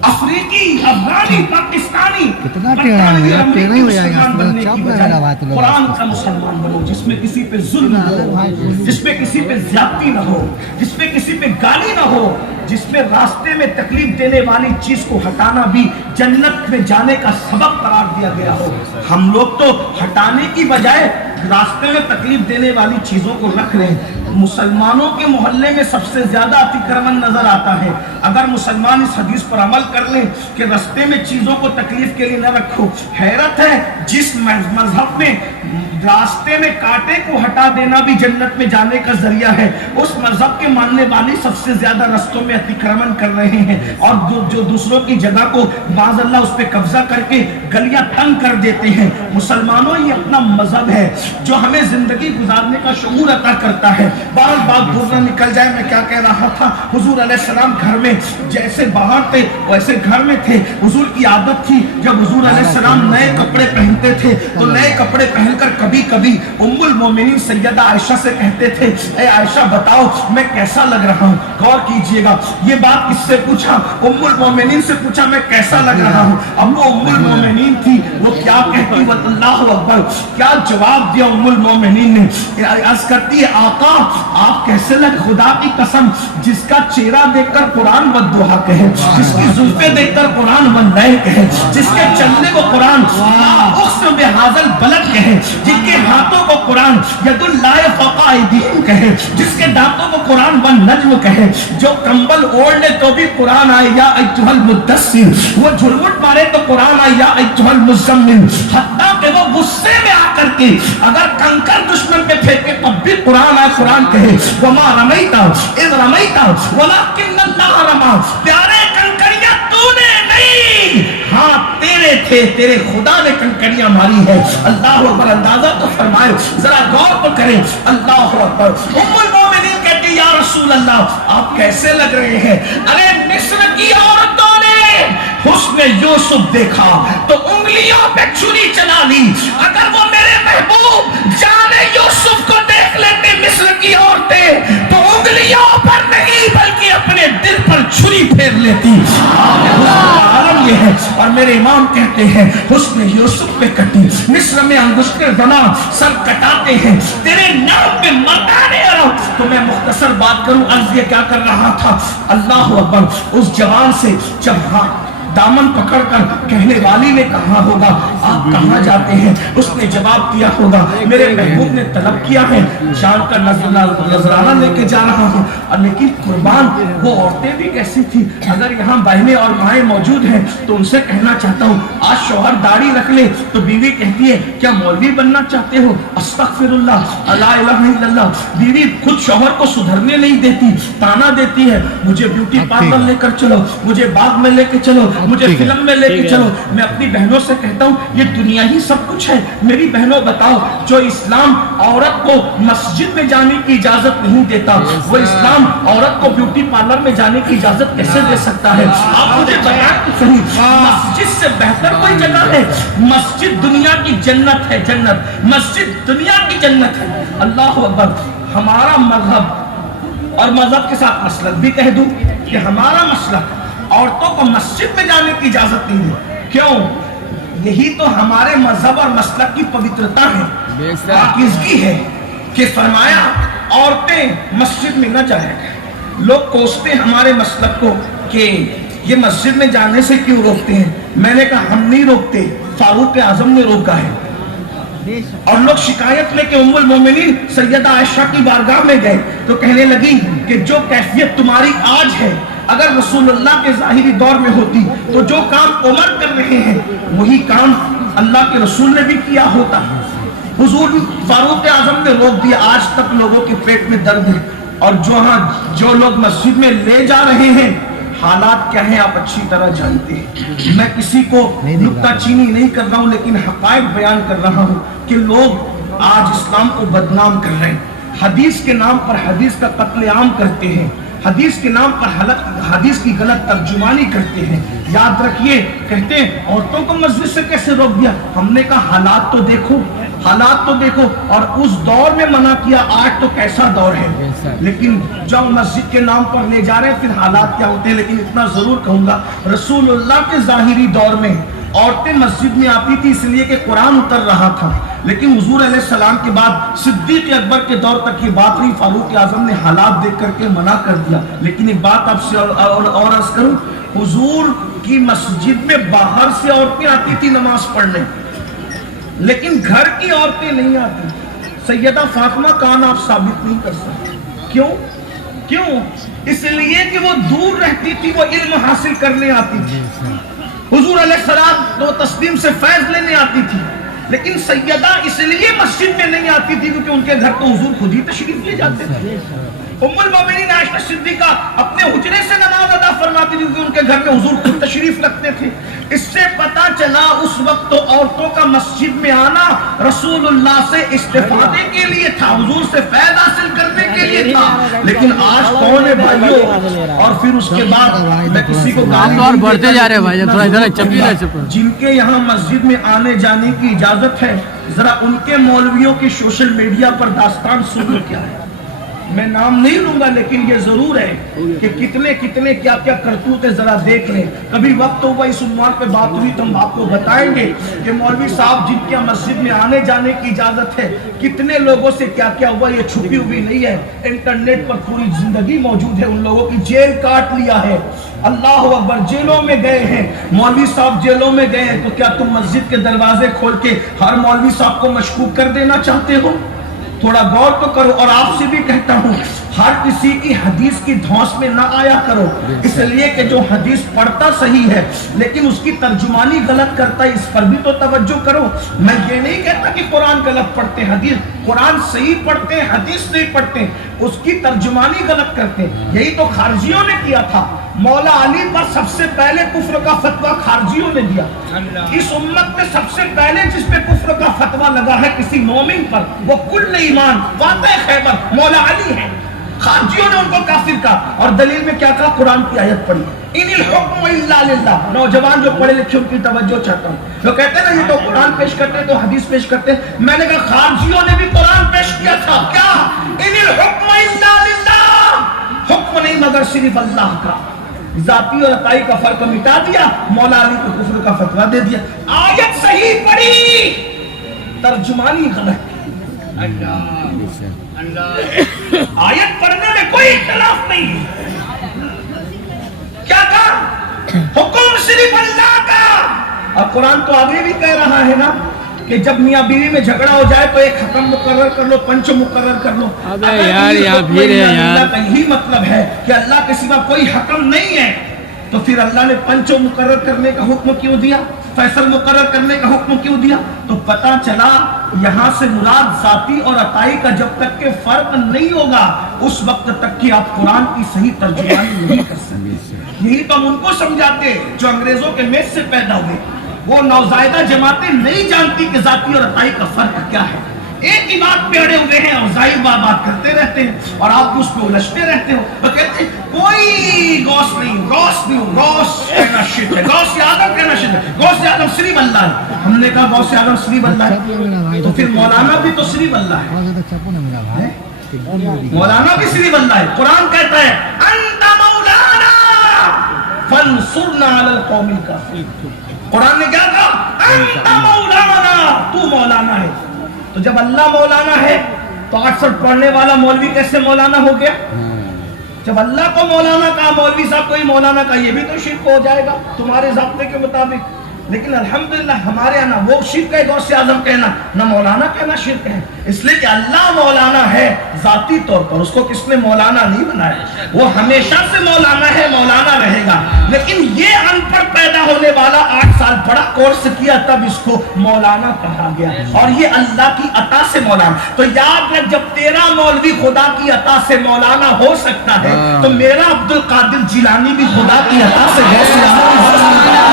افریقی، افغانی، پاکستانی، برطانوی، امریکی مسلمان بننے کی بجائے قرآن کا مسلمان بنو، جس میں کسی پہ ظلم نہ ہو، جس میں کسی پہ زیادتی نہ ہو، جس میں کسی پہ گالی نہ ہو، جس میں راستے میں تکلیف دینے والی چیز کو ہٹانا بھی جنت میں جانے کا سبب قرار دیا گیا ہو۔ ہم لوگ تو ہٹانے کی بجائے راستے میں تکلیف دینے والی چیزوں کو رکھ رہے ہیں۔ مسلمانوں کے محلے میں سب سے زیادہ اتکرمن نظر آتا ہے۔ اگر مسلمان اس حدیث پر عمل کر لیں کہ راستے میں چیزوں کو تکلیف کے لیے نہ رکھو، حیرت ہے جس مذہب میں راستے میں کانٹے کو ہٹا دینا بھی جنت میں جانے کا ذریعہ ہے، اس مذہب کے ماننے والے سب سے زیادہ رستوں میں اتکرمن کر رہے ہیں، اور جو دوسروں کی جگہ کو باز اللہ اس پہ قبضہ کر کے گلیاں تنگ کر دیتے ہیں۔ مسلمانوں یہ اپنا مذہب ہے جو ہمیں زندگی گزارنے کا شعور عطا کرتا ہے۔ بہرحال بات دور نہ نکل جائے، میں کیا کہہ رہا تھا؟ حضور علیہ السلام گھر میں جیسے باہر تھے ویسے گھر میں تھے۔ حضور کی عادت تھی جب حضور علیہ السلام نئے کپڑے پہنتے تھے تو نئے کپڑے پہن کر کبھی کبھی ام المومنین سیدہ عائشہ سے کہتے تھے، اے عائشہ بتاؤ میں کیسا لگ رہا ہوں؟ غور کیجئے گا، یہ بات کس سے پوچھا؟ ام المومنین سے پوچھا میں کیسا لگ رہا ہوں۔ اب وہ ام المومنین تھی، وہ کیا کہتی؟ اللہ اکبر، کیا جواب دیا ام المومنین نے؟ عرض کرتی ہے آقا آپ کیسے لگ؟ خدا کی قسم جس کا چہرہ دیکھ کر قرآن والدحا کہے، جس کی زلفیں دیکھ کر قرآن واللیل کہے، جس کے چلنے کو قرآن اقسم بہذا البلد کہے، جن کے ہاتھوں کو قرآن ید اللہ فوق ایدیہم کہے، جس کے دانتوں کو قرآن والنجم کہے، جو کمبل اوڑھ لے تو بھی قرآن آئے یا ایھا المدثر، وہ جھرمٹ مارے تو قرآن آئے یا ایھا المزمل، حتیٰ کہ وہ غصے میں آ کر کے اگر کنکر دشمن پہ پھینکے تب بھی قرآن آئے قرآن کہے، وما رمیتا اذ رمیتا ولکن اللہ رما، پیارے کنکریاں تو نے نہیں، ہاں تیرے تھے، تیرے خدا نے کنکریاں ماری ہے۔ اللہ اکبر، اندازہ تو فرمائے، ذرا غور تو کریں۔ اللہ اکبر، ام المومنین کہتی یا رسول اللہ آپ کیسے لگ رہے ہیں؟ ارے مصر کی عورتوں نے حسن یوسف دیکھا تو انگلیوں پہ چھری چلا لی، اگر وہ میرے محبوب جان یوسف کو دیکھ لیتے مصر کی عورتیں تو انگلیوں پر نہیں بلکہ اپنے دل پر چھری پھیر لیتی۔ عالم یہ ہے، اور میرے امام کہتے ہیں حسن یوسف پہ کٹی، مصر میں انگشتر زنا سر کٹاتے ہیں، تیرے نام پہ مردانے عرب۔ تو میں مختصر بات کروں، عرض یہ کیا کر رہا تھا؟ اللہ اکبر، اس جوان سے جب دامن پکڑ کر کہنے والی نے کہا ہوگا آپ کہاں جاتے ہیں، اس نے جواب دیا ہوگا میرے محبوب نے طلب کیا ہے، جان کا نذرانہ لے کے جا رہا ہوں۔ لیکن قربان وہ عورتیں بھی کیسی تھی، اگر یہاں بہنیں اور مائیں موجود ہیں تو ان سے کہنا چاہتا ہوں آج شوہر داڑھی رکھ لے تو بیوی کہتی ہے کیا مولوی بننا چاہتے ہو؟ استغفر اللہ، لا الہ الا اللہ۔ بیوی خود شوہر کو سدھرنے نہیں دیتی، تانا دیتی ہے مجھے بیوٹی پارلر لے کر چلو، مجھے باغ میں لے کے چلو، مجھے فلم میں لے کے چلو۔ میں اپنی بہنوں سے کہتا ہوں یہ دنیا ہی سب کچھ ہے۔ میری بہنوں بتاؤ، جو اسلام عورت کو مسجد میں جانے کی اجازت نہیں دیتا، وہ اسلام عورت کو بیوٹی پارلر میں جانے کی اجازت کیسے دے سکتا ہے؟ آپ مجھے بتائیں تو صحیح، مسجد سے بہتر کوئی جگہ ہے؟ مسجد دنیا کی جنت ہے، جنت، مسجد دنیا کی جنت ہے۔ اللہ اکبر، ہمارا مذہب اور مذہب کے ساتھ مسلک بھی کہہ دوں کہ ہمارا مسلک عورتوں کو مسجد میں جانے کی اجازت نہیں ہے۔ کیوں؟ یہی تو ہمارے مذہب اور مسلک کی پوترتا ہے، پاکیزگی ہے کہ فرمایا عورتیں مسجد میں نہ جائیں۔ لوگ کوستے ہمارے مسلک کو کہ یہ مسجد میں جانے سے کیوں روکتے ہیں؟ میں نے کہا ہم نہیں روکتے، فاروق اعظم نے روکا ہے۔ اور لوگ شکایت لے کے ام المومنین سیدہ عائشہ کی بارگاہ میں گئے تو کہنے لگی کہ جو کیفیت تمہاری آج ہے اگر رسول اللہ کے ظاہری دور میں ہوتی تو جو کام عمر کر رہے ہیں وہی کام اللہ کے رسول نے بھی کیا ہوتا۔ حضور فاروق اعظم نے روک دیا۔ آج تک لوگوں کے پیٹ میں درد ہے، اور جو لوگ مسجد میں لے جا رہے ہیں حالات کیا ہیں آپ اچھی طرح جانتے ہیں. میں کسی کو نکتہ چینی نہیں کر رہا ہوں لیکن حقائق بیان کر رہا ہوں کہ لوگ آج اسلام کو بدنام کر رہے ہیں. حدیث کے نام پر حدیث کا قتل عام کرتے ہیں, حدیث کے نام پر حدیث کی غلط ترجمانی کرتے ہیں. یاد رکھیے, کہتے ہیں عورتوں کو مسجد سے کیسے روک دیا. ہم نے کہا حالات تو دیکھو, حالات تو دیکھو, اور اس دور میں منع کیا, آج تو کیسا دور ہے. لیکن جب مسجد کے نام پر لے جا رہے ہیں پھر حالات کیا ہوتے ہیں. لیکن اتنا ضرور کہوں گا, رسول اللہ کے ظاہری دور میں عورتیں مسجد میں آتی تھی اس لیے کہ قرآن اتر رہا تھا, لیکن حضور علیہ السلام کے بعد صدیق اکبر کے دور تک یہ بات نہیں. فاروق اعظم نے حالات دیکھ کر کے منع کر دیا. لیکن ایک بات آپ سے اور عرض کروں, حضور کی مسجد میں باہر سے عورتیں آتی تھی نماز پڑھنے, لیکن گھر کی عورتیں نہیں آتی. سیدہ فاطمہ کا نام آپ ثابت نہیں کر سکتے. کیوں؟ اس لیے کہ وہ دور رہتی تھی, وہ علم حاصل کرنے آتی تھی. حضور علیہ السلام تو تسلیم سے فیض لینے آتی تھی, لیکن سیدہ اس لیے مسجد میں نہیں آتی تھی کیونکہ ان کے گھر تو حضور خود ہی تشریف لے جاتے تھے. ام المومنین عائشہ صدیقہ اپنے حجرے سے نماز ادا فرماتی تھی کیونکہ ان کے گھر میں حضور خود تشریف رکھتے تھے. اس سے پتا چلا اس وقت تو عورتوں کا مسجد میں آنا رسول اللہ سے استفادے کے لیے تھا, حضور سے فیض حاصل کرنے کے لیے تھا. لیکن آج کون ہے بھائیوں؟ اور پھر اس کے بعد میں کسی کو اور بڑھتے جا رہے ہیں بھائی, تھوڑا ادھر چپی جن کے یہاں مسجد میں آنے جانے کی اجازت ہے, ذرا ان کے مولویوں کی سوشل میڈیا پر داستان سنو کیا ہے. میں نام نہیں لوں گا لیکن یہ ضرور ہے کہ کتنے کیا کرتوت ہے, ذرا دیکھ لیں. کبھی وقت ہوگا اس عنوان پہ بات ہوئی تو ہم آپ کو بتائیں گے کہ مولوی صاحب جن کے مسجد میں آنے جانے کی اجازت ہے کتنے لوگوں سے کیا ہوا. یہ چھپی ہوئی نہیں ہے, انٹرنیٹ پر پوری زندگی موجود ہے. ان لوگوں کی جیل کاٹ لیا ہے, اللہ اکبر, جیلوں میں گئے ہیں. مولوی صاحب جیلوں میں گئے ہیں تو کیا تم مسجد کے دروازے کھول کے ہر مولوی صاحب کو مشکوک کر دینا چاہتے ہو؟ تھوڑا غور تو کرو. اور آپ سے بھی کہتا ہوں, ہر کسی کی حدیث کی دھوس میں نہ آیا کرو, اس لیے کہ جو حدیث پڑھتا صحیح ہے لیکن اس کی ترجمانی غلط کرتا ہے, اس پر بھی تو توجہ کرو. میں یہ نہیں کہتا کہ قرآن غلط پڑھتے, حدیث قرآن صحیح پڑھتے, حدیث نہیں پڑھتے, اس کی ترجمانی غلط کرتے. یہی تو خارجیوں نے کیا تھا. مولا علی پر سب سے پہلے کفر کا فتویٰ خارجیوں نے دیا. اس امت میں سب سے پہلے جس پہ کفر کا فتویٰ لگا ہے کسی مومن پر, وہ کل ایمان فاتح خیبر مولا علی ہے. خارجیوں نے ان کو کافر کہا, اور دلیل میں کیا کہا؟ قرآن کی آیت پڑھی, ان الحکم الا للہ. نوجوان جو پڑھے لکھے ان کی توجہ چاہتا ہوں. جو کہتے ہیں نا یہ تو قرآن پیش کرتے ہیں تو حدیث پیش کرتے ہیں, میں نے کہا خارجیوں نے بھی قرآن پیش کیا تھا. کیا ان الحکم الا للہ, حکم نہیں مگر صرف اللہ کا. ذاتی اور عطائی کا فرق مٹا دیا, مولا علی کو کفر کا فتویٰ دے دیا. آیت صحیح پڑھی, ترجمانی غلط. آیت پڑھنے میں کوئی اختلاف نہیں ہے. کیا کہا؟ حکم صرف اللہ کا. اور قرآن تو آگے بھی کہہ رہا ہے نا کہ جب میاں بیوی میں جھگڑا ہو جائے تو ایک حکم مقرر کر لو, پنچ مقرر کر لو. یہی مطلب ہے کہ اللہ کے سوا کوئی حکم نہیں ہے, تو پھر اللہ نے پنچ مقرر کرنے کا حکم کیوں دیا, فیصل مقرر کرنے کا حکم کیوں دیا؟ تو پتہ چلا یہاں سے مراد ذاتی اور عطائی کا جب تک کہ فرق نہیں ہوگا اس وقت تک کہ آپ قرآن کی صحیح ترجمانی نہیں کر سکتے. یہی تو ہم ان کو سمجھاتے جو انگریزوں کے میز سے پیدا ہوئے. وہ نوزائیدہ جماعتیں نہیں جانتی کہ ذاتی اور عطائی کا فرق کیا ہے. ایک ہی بات پہ اڑے ہوئے ہیں اور ظاہر بات کرتے رہتے ہیں اور آپ اس پہ الجھتے رہتے ہو. وہ کہتے ہیں کوئی غوث نہیں, غوث کہنا شرک ہے, غوث اعظم کہنا شرک ہے. غوث اعظم صرف اللہ ہے. ہم نے کہا غوث اعظم صرف اللہ ہے تو پھر مولانا بھی تو صرف اللہ ہے. مولانا بھی صرف اللہ ہے. قرآن کہتا ہے انت مولانا فانصرنا علی القوم الکافرین. قرآن نے کیا کہا؟ انت مولانا, تو مولانا ہے. تو جب اللہ مولانا ہے تو 68 پڑھنے والا مولوی کیسے مولانا ہو گیا؟ جب اللہ کو مولانا کہا, مولوی صاحب کو ہی مولانا کہا, یہ بھی تو شرک ہو جائے گا تمہارے ضابطے کے مطابق. لیکن الحمدللہ ہمارے یہاں نہ وہ شرک ہے غوث اعظم کہنا, نہ مولانا کہنا شرک ہے. اس لیے کہ اللہ مولانا ہے ذاتی طور پر، اس کو کس نے مولانا نہیں بنایا، وہ ہمیشہ سے مولانا ہے، مولانا رہے گا۔ لیکن یہ ان پڑھ پیدا ہونے والا 8 سال بڑا کورس کیا تب اس کو مولانا کہا گیا، اور یہ اللہ کی عطا سے مولانا۔ تو یاد رکھ، جب تیرا مولوی خدا کی عطا سے مولانا ہو سکتا ہے تو میرا عبد القادر جیلانی بھی خدا کی عطا سے غوث اعظم ہو سکتا ہے۔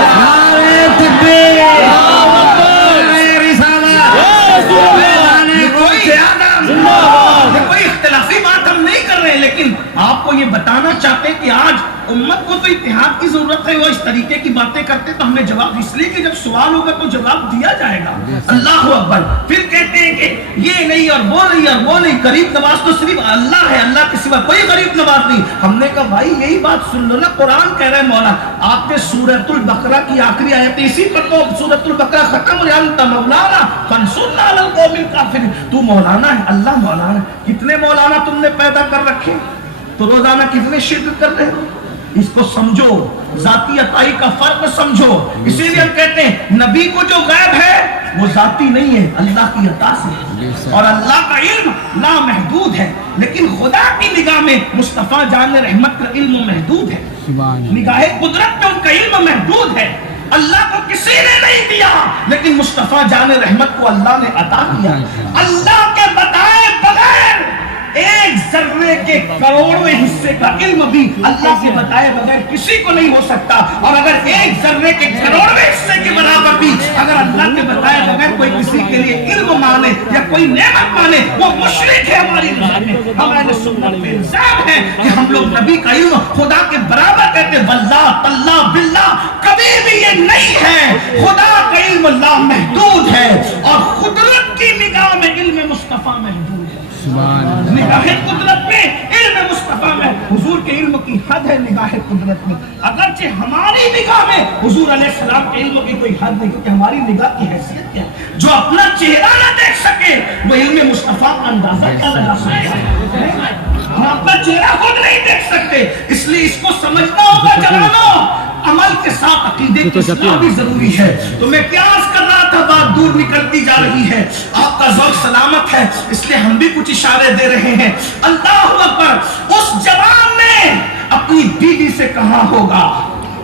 یہ کوئی اختلافی بات ہم نہیں کر رہے ہیں، لیکن آپ کو یہ بتانا چاہتے ہیں کہ آج امت کو تو اتحاد کی ضرورت ہے۔ وہ اس طریقے کی باتیں کرتے تو ہمیں جواب، اس لیے کہ جب سوال ہوگا تو جواب دیا جائے گا۔ اللہ اکبر۔ پھر کہتے ہیں کہ یہ نہیں اور وہ نہیں اور وہ نہیں، غریب نواز تو صرف اللہ ہے، اللہ کے سوا کوئی غریب نواز نہیں۔ ہم نے کہا بھائی یہی بات سن لو نا، قرآن کہہ رہا ہے مولا۔ آپ نے سورۃ البقرہ کی آخری آیت، اسی پر تو سورۃ البقرہ ختم ہو رہی ہے، مولانا فانصرنا علی القوم الکافرین۔ تو مولانا ہے، اللہ مولانا ہے۔ کتنے مولانا تم نے پیدا کر رکھے، تو روزانہ کتنے شرک کر رہے ہو، اس کو سمجھو، ذاتی عطائی کا فرق سمجھو۔ اسی لیے ہم کہتے ہیں نبی کو جو غیب ہے وہ ذاتی نہیں ہے، اللہ کی عطا سے ہے، اور اللہ کا علم لامحدود ہے، لیکن خدا کی نگاہ میں مصطفیٰ جان رحمت کا علم محدود ہے، نگاہ قدرت میں ان کا علم محدود ہے۔ اللہ کو کسی نے نہیں دیا، لیکن مصطفیٰ جان رحمت کو اللہ نے عطا کیا۔ اللہ کے بتائے بغیر ایک ذرے کے کروڑویں حصے کا علم بھی اللہ کے بتائے بغیر کسی کو نہیں ہو سکتا، اور اگر ایک ذرے کے کروڑویں حصے کے برابر بھی اگر اللہ کے بتائے بغیر کوئی کسی کے لیے علم مانے یا کوئی نعمت مانے، وہ مشرک ہے ہماری نظر میں۔ ہم اہل سنت پہ الزام ہے کہ ہم لوگ نبی کا علم خدا کے برابر کہتے ہیں، واللہ تاللہ باللہ کبھی بھی یہ نہیں ہے۔ خدا کا علم لامحدود ہے، اور قدرت کی نگاہ میں علم مصطفیٰ محدود ہے۔ نگاہ قدرت میں علم مصطفیٰ میں، حضور کے علم کی حد ہے نگاہ قدرت میں، اگرچہ ہماری نگاہ میں حضور علیہ السلام کے علم کی کوئی حد نہیں، کیونکہ ہماری نگاہ کی حیثیت کیا ہے؟ جو اپنا چہرہ نہ دیکھ سکے وہ علم مصطفیٰ کا اندازہ کیا لگا سکتا ہے؟ ہم اپنا چہرہ خود نہیں دیکھ سکتے، اس لیے اس کو سمجھنا ہوگا جوانوں۔ عمل کے ساتھ عقیدے کی اصلاح بھی ضروری ہے۔ تو میں کیا عرض کر رہا تھا، بات دور نکلتی جا رہی ہے، آپ کا ذوق سلامت ہے، اس لیے ہم بھی کچھ اشارے دے رہے ہیں۔ اللہ اکبر۔ اس جوان نے اپنی بیوی سے کہا ہوگا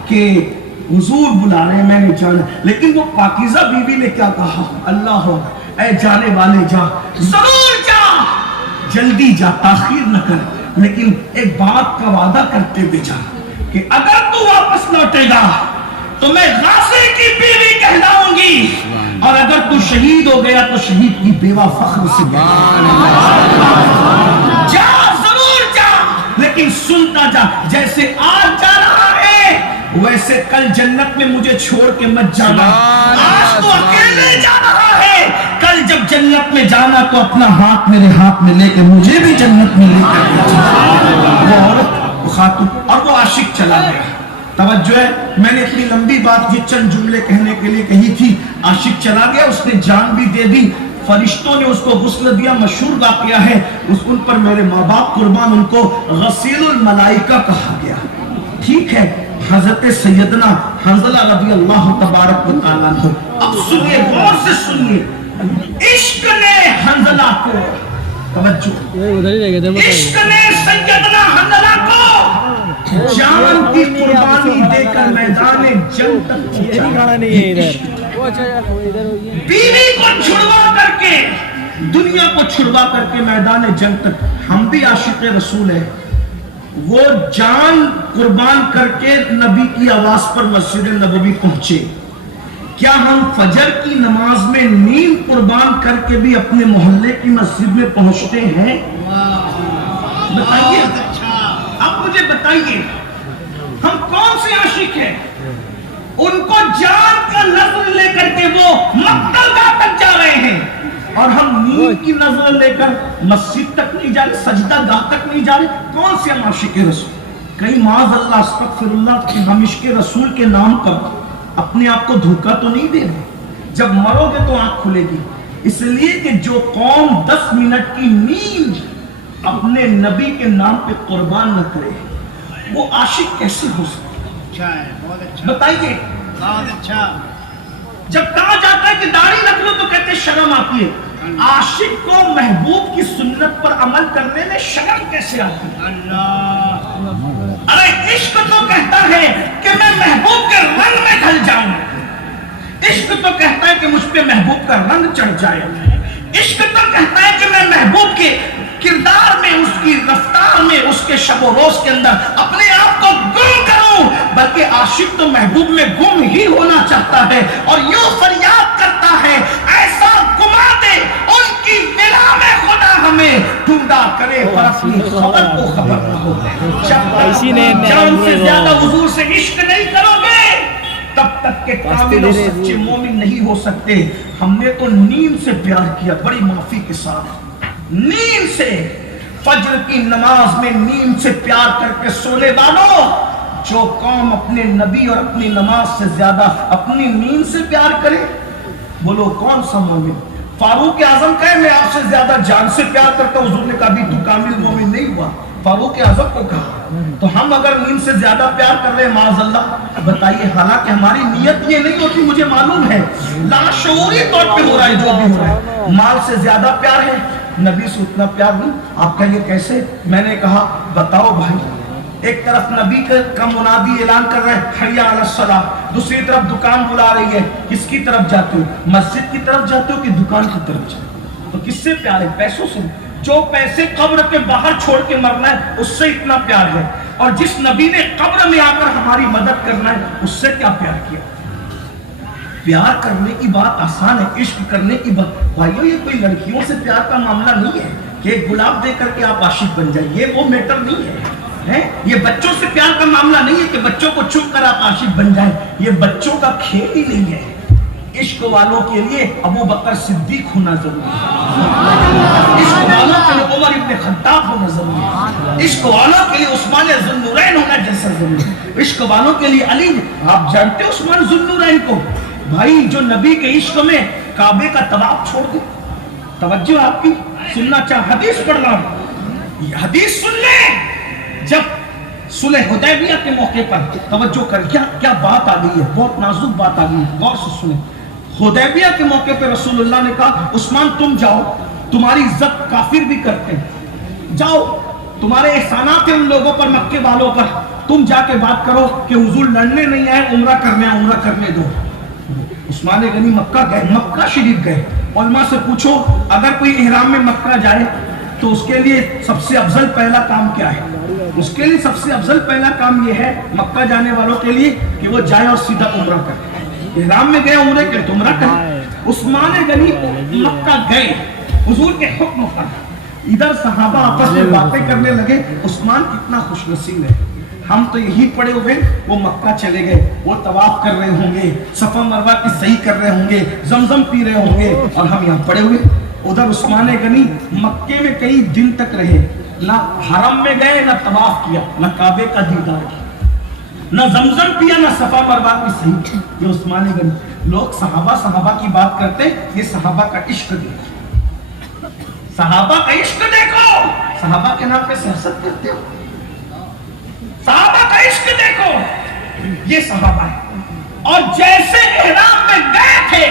کہ حضور بلا رہے ہیں، میں نے جانا، لیکن وہ پاکیزہ بیوی نے کیا کہا، اللہ اکبر، اے جانے والے جا، ضرور جا، جلدی جا، تاخیر نہ کر، لیکن ایک بات کا وعدہ کرتے ہوئے جا کہ اگر تو واپس لوٹے گا تو میں غازی کی بیوی کہلاؤں گی، اور اگر تو شہید ہو گیا تو شہید کی بیوہ فخر سے جا، ضرور جا، لیکن سنتا جا، جیسے آج جا رہا ہے ویسے کل جنت میں مجھے چھوڑ کے مت جانا۔ آج تو اکیلے جا رہا ہے، کل جب جنت میں جانا تو اپنا ہاتھ میرے ہاتھ میں لے کے مجھے بھی جنت میں لے کر جانا۔ وہ عورت، وہ خاتون، اور وہ عاشق چلا گیا۔ توجہ ہے، میں نے اتنی لمبی بات یہ چند جملے کہنے کے لیے کہی تھی۔ عاشق چلا گیا، اس نے جان بھی دے دی، فرشتوں نے اس کو غسل دیا، مشہور واقعہ ہے، ان پر میرے ماں باپ قربان، ان کو غسیل الملائکہ کہا گیا۔ ٹھیک ہے، حضرت سیدنا حنظلہ رضی اللہ تبارک و تعالیٰ عنہ، اب سنیے، غور سے سنیے، عشق نے حنظلہ کو، توجہ، عشق نے سیدنا حنظلہ کو جان کی قربانی دے کر میدان جنگ تک پہنچایا۔ بیوی کو چھڑوا کر کے، دنیا کو چھڑوا کر کے میدان جنگ تک۔ ہم بھی عاشق رسول ہیں، وہ جان قربان کر کے نبی کی آواز پر مسجد نبوی پہنچے۔ کیا ہم فجر کی نماز میں نیند قربان کر کے بھی اپنے محلے کی مسجد میں پہنچتے ہیں؟ بتائیے، اب مجھے بتائیے، ہم کون سے عاشق ہیں؟ ان کو جان کا نظر لے کر کے وہ مقتل گاہ تک جا رہے ہیں، اور ہم نیند کی نظر لے کر مسجد تک نہیں جا رہے، سجدہ گاہ تک نہیں جا رہے۔ کون سے ہم عاشق رسول؟ کہیں معاذ اللہ استغفر اللہ کہ ہم عشق رسول کے نام پر اپنے آپ کو دھوکہ تو نہیں دے رہے؟ جب مرو گے تو آنکھ کھلے گی، اس لیے کہ جو قوم 10 منٹ کی نیند اپنے نبی کے نام پہ قربان نہ کرے وہ عاشق کیسے ہو سکتے؟ بتائیے، جب کہا جاتا ہے کہ داڑھی رکھ لو تو کہتے شرم آتی ہے، عاشق کو محبوب کی سنت پر عمل کرنے میں شرم کیسے آتی ہے؟ ارے عشق تو کہتا ہے کہ میں محبوب کے رنگ میں ڈھل جاؤں، عشق تو کہتا ہے کہ مجھ پہ محبوب کا رنگ چڑھ جائے، عشق تو کہتا ہے کہ میں محبوب کے کردار میں، اس کی رفتار میں، اس کے شب و روز کے اندر اپنے آپ کو گم کروں، بلکہ عاشق تو محبوب میں گم ہی ہونا چاہتا ہے اور یوں فریاد کرتا ہے ایسا گما دے ان کی ولا میں خدا ہمیں ڈھونڈا کرے پر اپنی خبر کو خبر نہ ہو۔ جب تک جان سے زیادہ حضور سے عشق نہیں کرو گے تب تک کہ کامل اور سچے مومن نہیں ہو سکتے۔ ہم نے تو نیند سے پیار کیا، بڑی معافی کے ساتھ، نیند سے، فجر کی نماز میں نیند سے پیار کر کے سونے والوں، جو قوم اپنے نبی اور اپنی نماز سے زیادہ اپنی نیند سے پیار کرے، بولو کون سا مومن؟ فاروق اعظم کہے میں آپ سے زیادہ جان سے پیار کرتا ہوں، حضور نے کہا بھی تو کامل مومن نہیں ہوا، فاروق اعظم کو کہا۔ تو ہم اگر نیند سے زیادہ پیار کر رہے ہیں معاذ اللہ، بتائیے، حالانکہ ہماری نیت یہ نہیں ہوتی، مجھے معلوم ہے لاشعوری طور پہ ہو رہا ہے جو بھی ہو رہا ہے، مال سے زیادہ پیار ہے، نبی سے اتنا پیار نہیں۔ آپ کہیے کیسے؟ میں نے کہا بتاؤ بھائی، ایک طرف نبی کا منادی اعلان کر رہے ہیں حی علی الصلاۃ، دوسری طرف دکان بلا رہی ہے، کس کی طرف جاتے ہو؟ مسجد کی طرف جاتے ہو کہ دکان کی طرف جاتے ہو؟ تو کس سے پیار ہے؟ پیسوں سے؟ جو پیسے قبر کے باہر چھوڑ کے مرنا ہے اس سے اتنا پیار ہے، اور جس نبی نے قبر میں آ کر ہماری مدد کرنا ہے اس سے کیا پیار کیا؟ پیار کرنے کی بات آسان ہے، عشق کرنے کی بات، بھائیو یہ کوئی لڑکیوں سے پیار کا معاملہ نہیں ہے کہ ایک گلاب دے کر کے آپ عاشق بن جائیں، یہ وہ میٹر نہیں ہے، یہ بچوں سے پیار کا معاملہ نہیں ہے کہ بچوں کو چھپ کر آپ عاشق بن جائیں، یہ بچوں کا کھیل ہی نہیں ہے۔ عشق والوں کے لیے ابو بکر صدیق ہونا ضروری ہے، عشق والوں کے لیے عمر ابن خطاب ہونا ضروری ہے، عشق والوں کے لیے عثمان ذو النورین ہونا جیسا ضروری ہے، عشق والوں کے لیے علی، آپ جانتے ہیں عثمان ذو النورین کو، بھائی جو نبی کے عشق میں کعبے کا طواف چھوڑ دے، توجہ آپ کی سننا چاہ، حدیث پڑھ رہا ہوں، حدیث سن لیں، جب صلح حدیبیہ کے موقع پر توجہ کر، کیا بات آ گئی ہے، بہت نازک بات آ گئی ہے، غور سے سنیں۔ حدیبیہ کے موقع پہ رسول اللہ نے کہا عثمان تم جاؤ، تمہاری عزت کافر بھی کرتے ہیں، جاؤ تمہارے احسانات ہیں ان لوگوں پر، مکے والوں پر، تم جا کے بات کرو کہ حضور لڑنے نہیں آئے، عمرہ کرنے آئے، عمرہ کرنے دو۔ عثمان غنی مکہ گئے، مکہ شریف گئے، علماء سے پوچھو اگر کوئی احرام میں مکہ جائے تو اس کے لیے سب سے افضل پہلا کام کیا ہے؟ اس کے لیے سب سے افضل پہلا کام یہ ہے مکہ جانے والوں کے لیے کہ وہ جائے اور سیدھا عمرہ کرے، احرام میں گئے عمرے کے تو عمرہ کرے۔ عثمان غنی مکہ گئے حضور کے حکم پر، ادھر صحابہ آپس میں باتیں کرنے لگے، عثمان کتنا خوش نصیب ہے، ہم تو یہی پڑے ہوئے، وہ مکہ چلے گئے، وہ طواف کر رہے ہوں گے، صفا مروہ کی صحیح کر رہے ہوں گے، زمزم پی رہے ہوں گے، اور ہم یہاں پڑے ہوئے۔ ادھر عثمان غنی مکے میں کئی دن تک رہے، نہ حرم میں گئے، نہ طواف کیا، نہ کعبے کا دیدار کیا، نہ زمزم پیا، نہ صفا مروہ کی صحیح کی۔ یہ عثمان غنی، لوگ صحابہ کی بات کرتے، یہ صحابہ کا عشق دیکھو، صحابہ کا عشق دیکھو، صحابہ کے نام پہ سیاست کرتے ہو، صحابہ کا عشق دیکھو، یہ صحابہ ہے، اور جیسے احرام میں گئے تھے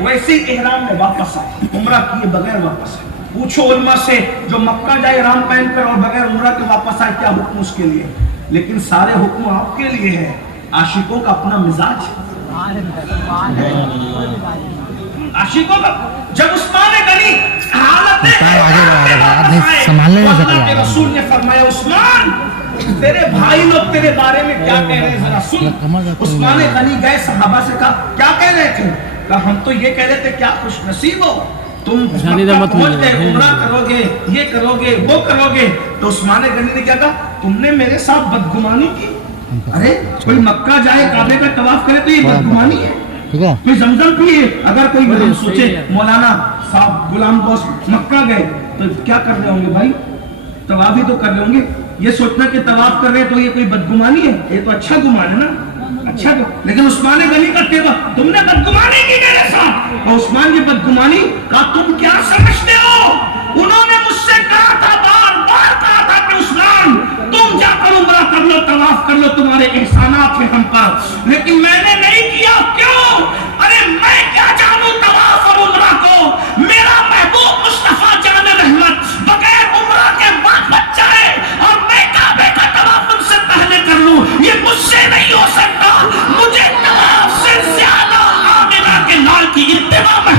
ویسے احرام میں واپس آئے، عمرہ کیے بغیر واپس آئے۔ پوچھو علماء سے جو مکہ جائے احرام پہن کر اور بغیر عمرہ کے واپس آئے، کیا حکم اس کے لیے؟ لیکن سارے حکم آپ کے لیے ہے، عاشقوں کا اپنا مزاج ہے، عاشقوں کا۔ جب عثمان غنی حالت رسول نے فرمایا عثمان تیرے بھائی لوگ تیرے بارے میں کیا کہہ رہے ہیں ذرا سن۔ عثمان غنی گئے صحابہ سے کہا کیا کہہ رہے تھے؟ کہا ہم تو یہ کہہ رہے تھے کیا خوش نصیب ہو تم پہنچ گئے، عمرہ کرو گے، یہ کرو گے، وہ کرو گے۔ تو عثمان غنی نے کیا کہا تم نے میرے ساتھ بدگمانی کی، ارے کوئی مکہ جائے کعبے کا طواف کرے تو یہ بدگمانی ہے، کوئی زمزم پیے، اگر کوئی ہم سوچے مولانا صاحب غلام غوث مکہ گئے تو کیا کر رہے ہوں گے بھائی؟ طواف ہی تو کر رہے ہوں گے، یہ سوچنا کہ طواف کر رہے تو یہ کوئی بدگمانی ہے، یہ تو اچھا گمان ہے نا، اچھا تو لیکن عثمان غنی کا کہا تم نے بدگمانی کی میرے ساتھ، اور عثمان کی بدگمانی کہا تم کیا سمجھتے ہو؟ انہوں نے مجھ سے کہا تھا، بار بار کہا تھا کہ عثمان تم جا کر عمرہ کر لو، طواف کر لو، تمہارے احسانات ہیں ہم پر، لیکن میں نے نہیں کیا، کیوں؟ ارے میں کیا جانوں طواف اور عمرہ کو، میرا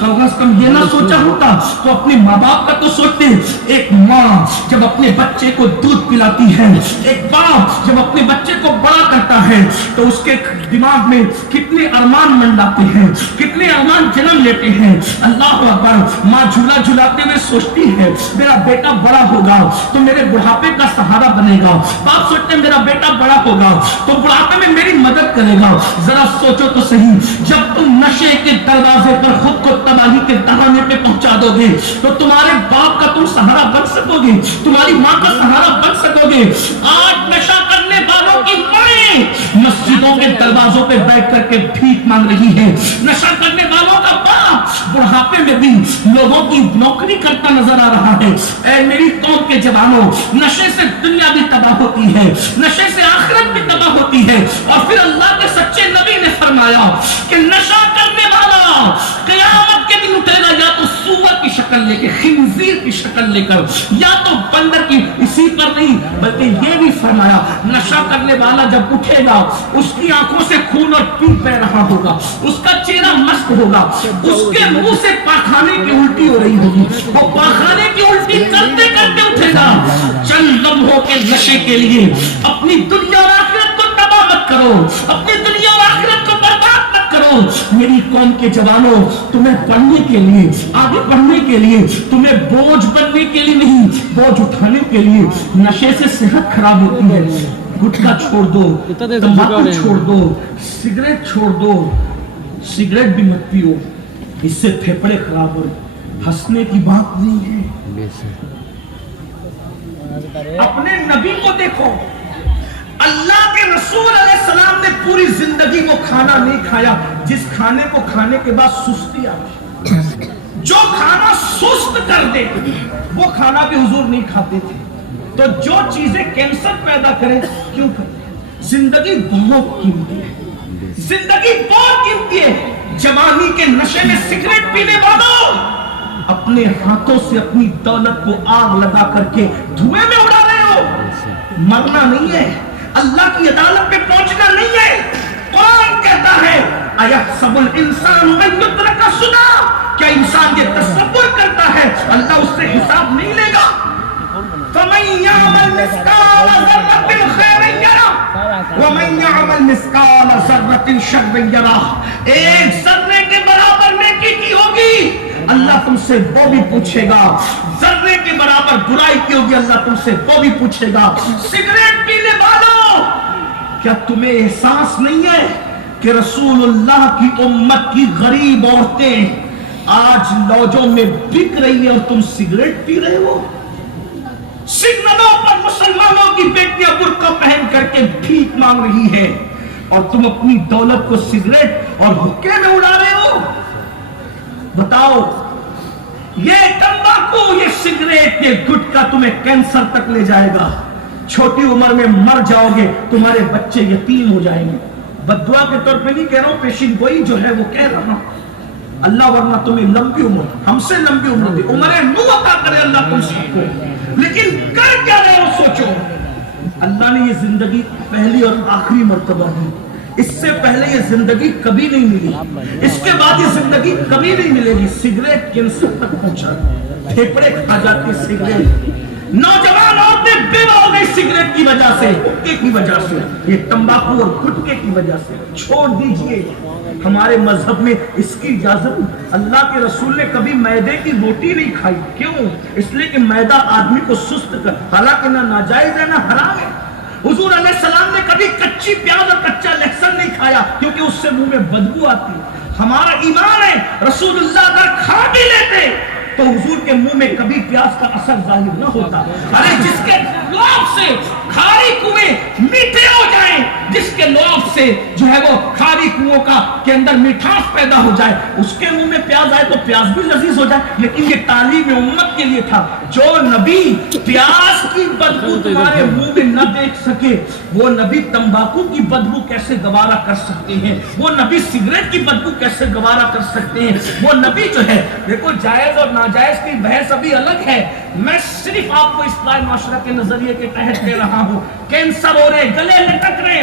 کم از کم یہ نہ سوچا ہوتا تو اپنے ماں باپ کا تو سوچتے. ایک ماں جب اپنے بچے کو دودھ پلاتی ہے, ایک باپ جب اپنے بچے کو بڑا کرتا ہے تو اس کے دماغ میں کتنے ارمان منڈاتے ہیں, کتنے ارمان جنم لیتے ہیں. اللہ اکبر. ماں جھولا جھلاتے ہوئے سوچتی ہے میرا بیٹا بڑا ہوگا تو میرے بڑھاپے کا سہارا بنے گا. باپ سوچتے ہیں میرا بیٹا بڑا ہوگا تو بڑھاپے میں میری مدد کرے گا. ذرا سوچو تو صحیح, جب تم نشے کے دروازے پر خود کو تباہی کے دہانے پہ پہنچا دو گے تو تمہارے باپ کا تم سہارا بن سکو گے, تمہاری ماں کا سہارا بن سکو گے. آج نشہ کرنے والوں کی مائیں مسجدوں کے دروازوں پہ بیٹھ کر کے بھیک مانگ رہی ہے. نشہ کرنے والوں کا باپ بڑھاپے میں بھی لوگوں کی نوکری کرتا نظر آ رہا ہے. اے میری قوم کے جوانوں, نشے سے دنیا بھی تباہ ہوتی ہے, نشے سے آخرت بھی تباہ ہوتی ہے. اور پھر اللہ کے سچے نبی نے فرمایا کہ نشہ کرنے والا قیامت کے دن اٹھے گا یا تو سور کی شکل لے کے, خنزیر کی شکل لے کر, یا تو بندر کی. اسی پر نہیں بلکہ یہ بھی فرمایا نشہ کرنے والا جب اٹھے گا اس کی آنکھوں سے خون اور پیپ بہ رہا ہوگا, اس کا چہرہ مست ہوگا, اس کے منہ سے پاخانے کی الٹی ہو رہی ہوگی, وہ پاخانے کی الٹی کرتے کرتے اٹھے گا. چند لمحوں کے نشے کے لیے اپنی دنیا اور آخرت کو تباہ مت کرو, اپنی دنیا اور آخرت کو برباد مت کرو. میری قوم کے جوانوں, تمہیں پڑھنے کے لیے, آگے بڑھنے کے لیے, تمہیں بوجھ بننے کے لیے نہیں, بوجھ اٹھانے کے لیے. نشے سے صحت خراب ہوتی ہے. گٹکا چھوڑ دو, تمباکو چھوڑ دو, سگریٹ چھوڑ دو. سگریٹ بھی مت پیو, اس سے پھیپڑے خراب ہو. ہنسنے کی بات نہیں ہے. اپنے نبی کو دیکھو, اللہ کے رسول علیہ السلام نے پوری زندگی وہ کھانا نہیں کھایا جس کھانے کو کھانے کے بعد سستی آتی. جو کھانا سست کر دے وہ کھانا بھی حضور نہیں کھاتے تھے. تو جو چیزیں کینسر پیدا کریں کیوں کرتے؟ زندگی بہت قیمتی ہے, زندگی بہت قیمتی ہے. جوانی کے نشے میں سگریٹ پینے والوں, اپنے ہاتھوں سے اپنی دولت کو آگ لگا کر کے دھوئیں میں اڑا رہے ہو. مرنا نہیں ہے, اللہ کی عدالت پہ پہنچنا نہیں ہے. قرآن کہتا ہے اَيَحْسَبُ الْإِنسَانُ أَن يُتْرَكَ سُدًى, کیا انسان یہ تصور کرتا ہے اللہ اس سے حساب نہیں لے گا؟ فَمَن يَعْمَلْ مِثْقَالَ ذَرَّةٍ خَيْرًا يَرَهُ وَمَن يَعْمَلْ مِثْقَالَ ذَرَّةٍ شَرًّا يَرَهُ. ایک ذرے کے برابر نیکی کی ہوگی اللہ تم سے وہ بھی پوچھے گا, ذرے کے برابر برائی کی ہوگی اللہ تم سے وہ بھی پوچھے گا. سگریٹ پینے والوں, کیا تمہیں احساس نہیں ہے کہ رسول اللہ کی امت کی غریب عورتیں آج لوجوں میں بک رہی ہیں اور تم سگریٹ پی رہے ہو؟ سگنلوں پر مسلمانوں کی بیٹیاں برقع پہن کر کے بھیک مانگ رہی ہے اور تم اپنی دولت کو سگریٹ اور حقے میں اڑا رہے ہو. بتاؤ, یہ تمباکو, یہ سگریٹ, یہ گٹکا تمہیں کینسر تک لے جائے گا. چھوٹی عمر میں مر جاؤ گے, تمہارے بچے یتیم ہو جائیں گے. بددعا کے طور پہ نہیں کہہ رہا ہوں, پیشین گوئی جو ہے وہ کہہ رہا ہوں. اللہ ورنہ تمہیں لمبی عمر, ہم سے لمبی عمر دی, عمر نو عطا کرے اللہ تم سب کو. لیکن کر کیا رہے ہو سوچو. اللہ نے یہ زندگی پہلی اور آخری مرتبہ دی, اس سے پہلے یہ زندگی کبھی نہیں ملی, اس کے بعد یہ زندگی کبھی نہیں ملے گی. سگریٹ کینسر تک پہنچا, پھیپڑے کھا جاتے سگریٹ. نوجوان عورتیں بیوہ ہو گئی سگریٹ کی وجہ سے, گٹکے کی وجہ سے, یہ تمباکو اور گٹکے کی وجہ سے. چھوڑ دیجئے, ہمارے مذہب میں اس کی اجازت. اللہ کے رسول نے کبھی میدے کی روٹی نہیں کھائی. کیوں؟ اس لیے کہ میدہ آدمی کو سست کر, حالانکہ نہ ناجائز ہے نہ حرام ہے. حضور علیہ السلام نے کبھی کچی پیاز اور کچا لہسن نہیں کھایا کیونکہ اس سے منہ میں بدبو آتی. ہمارا ایمان ہے رسول اللہ اگر کھا بھی لیتے تو حضور کے منہ میں کبھی پیاز کا اثر ظاہر نہ ہوتا. ارے جس کے لعاب سے کھاری کنویں میٹھے ہو جائیں, جس کے لعاب سے جو ہے وہ کھاری کنووں کا کے اندر مٹھاس پیدا ہو جائے, اس کے منہ میں پیاز آئے تو پیاز بھی لذیذ ہو جائے. لیکن یہ تعلیم امت کے لیے تھا. جو نبی پیاز کی بدبو تمہارے منہ میں نہ دیکھ سکے, وہ نبی تمباکو کی بدبو کیسے گوارا کر سکتے ہیں؟ وہ نبی سگریٹ کی بدبو کیسے گوارا کر سکتے ہیں؟ وہ نبی جو ہے, دیکھو جائز اور ناجائز کی بحث ابھی الگ ہے. میں صرف آپ کو اصلاح معاشرہ کے نظریے کے تحت دے رہا ہوں. کینسر ہو رہے, گلے لٹک رہے,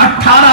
18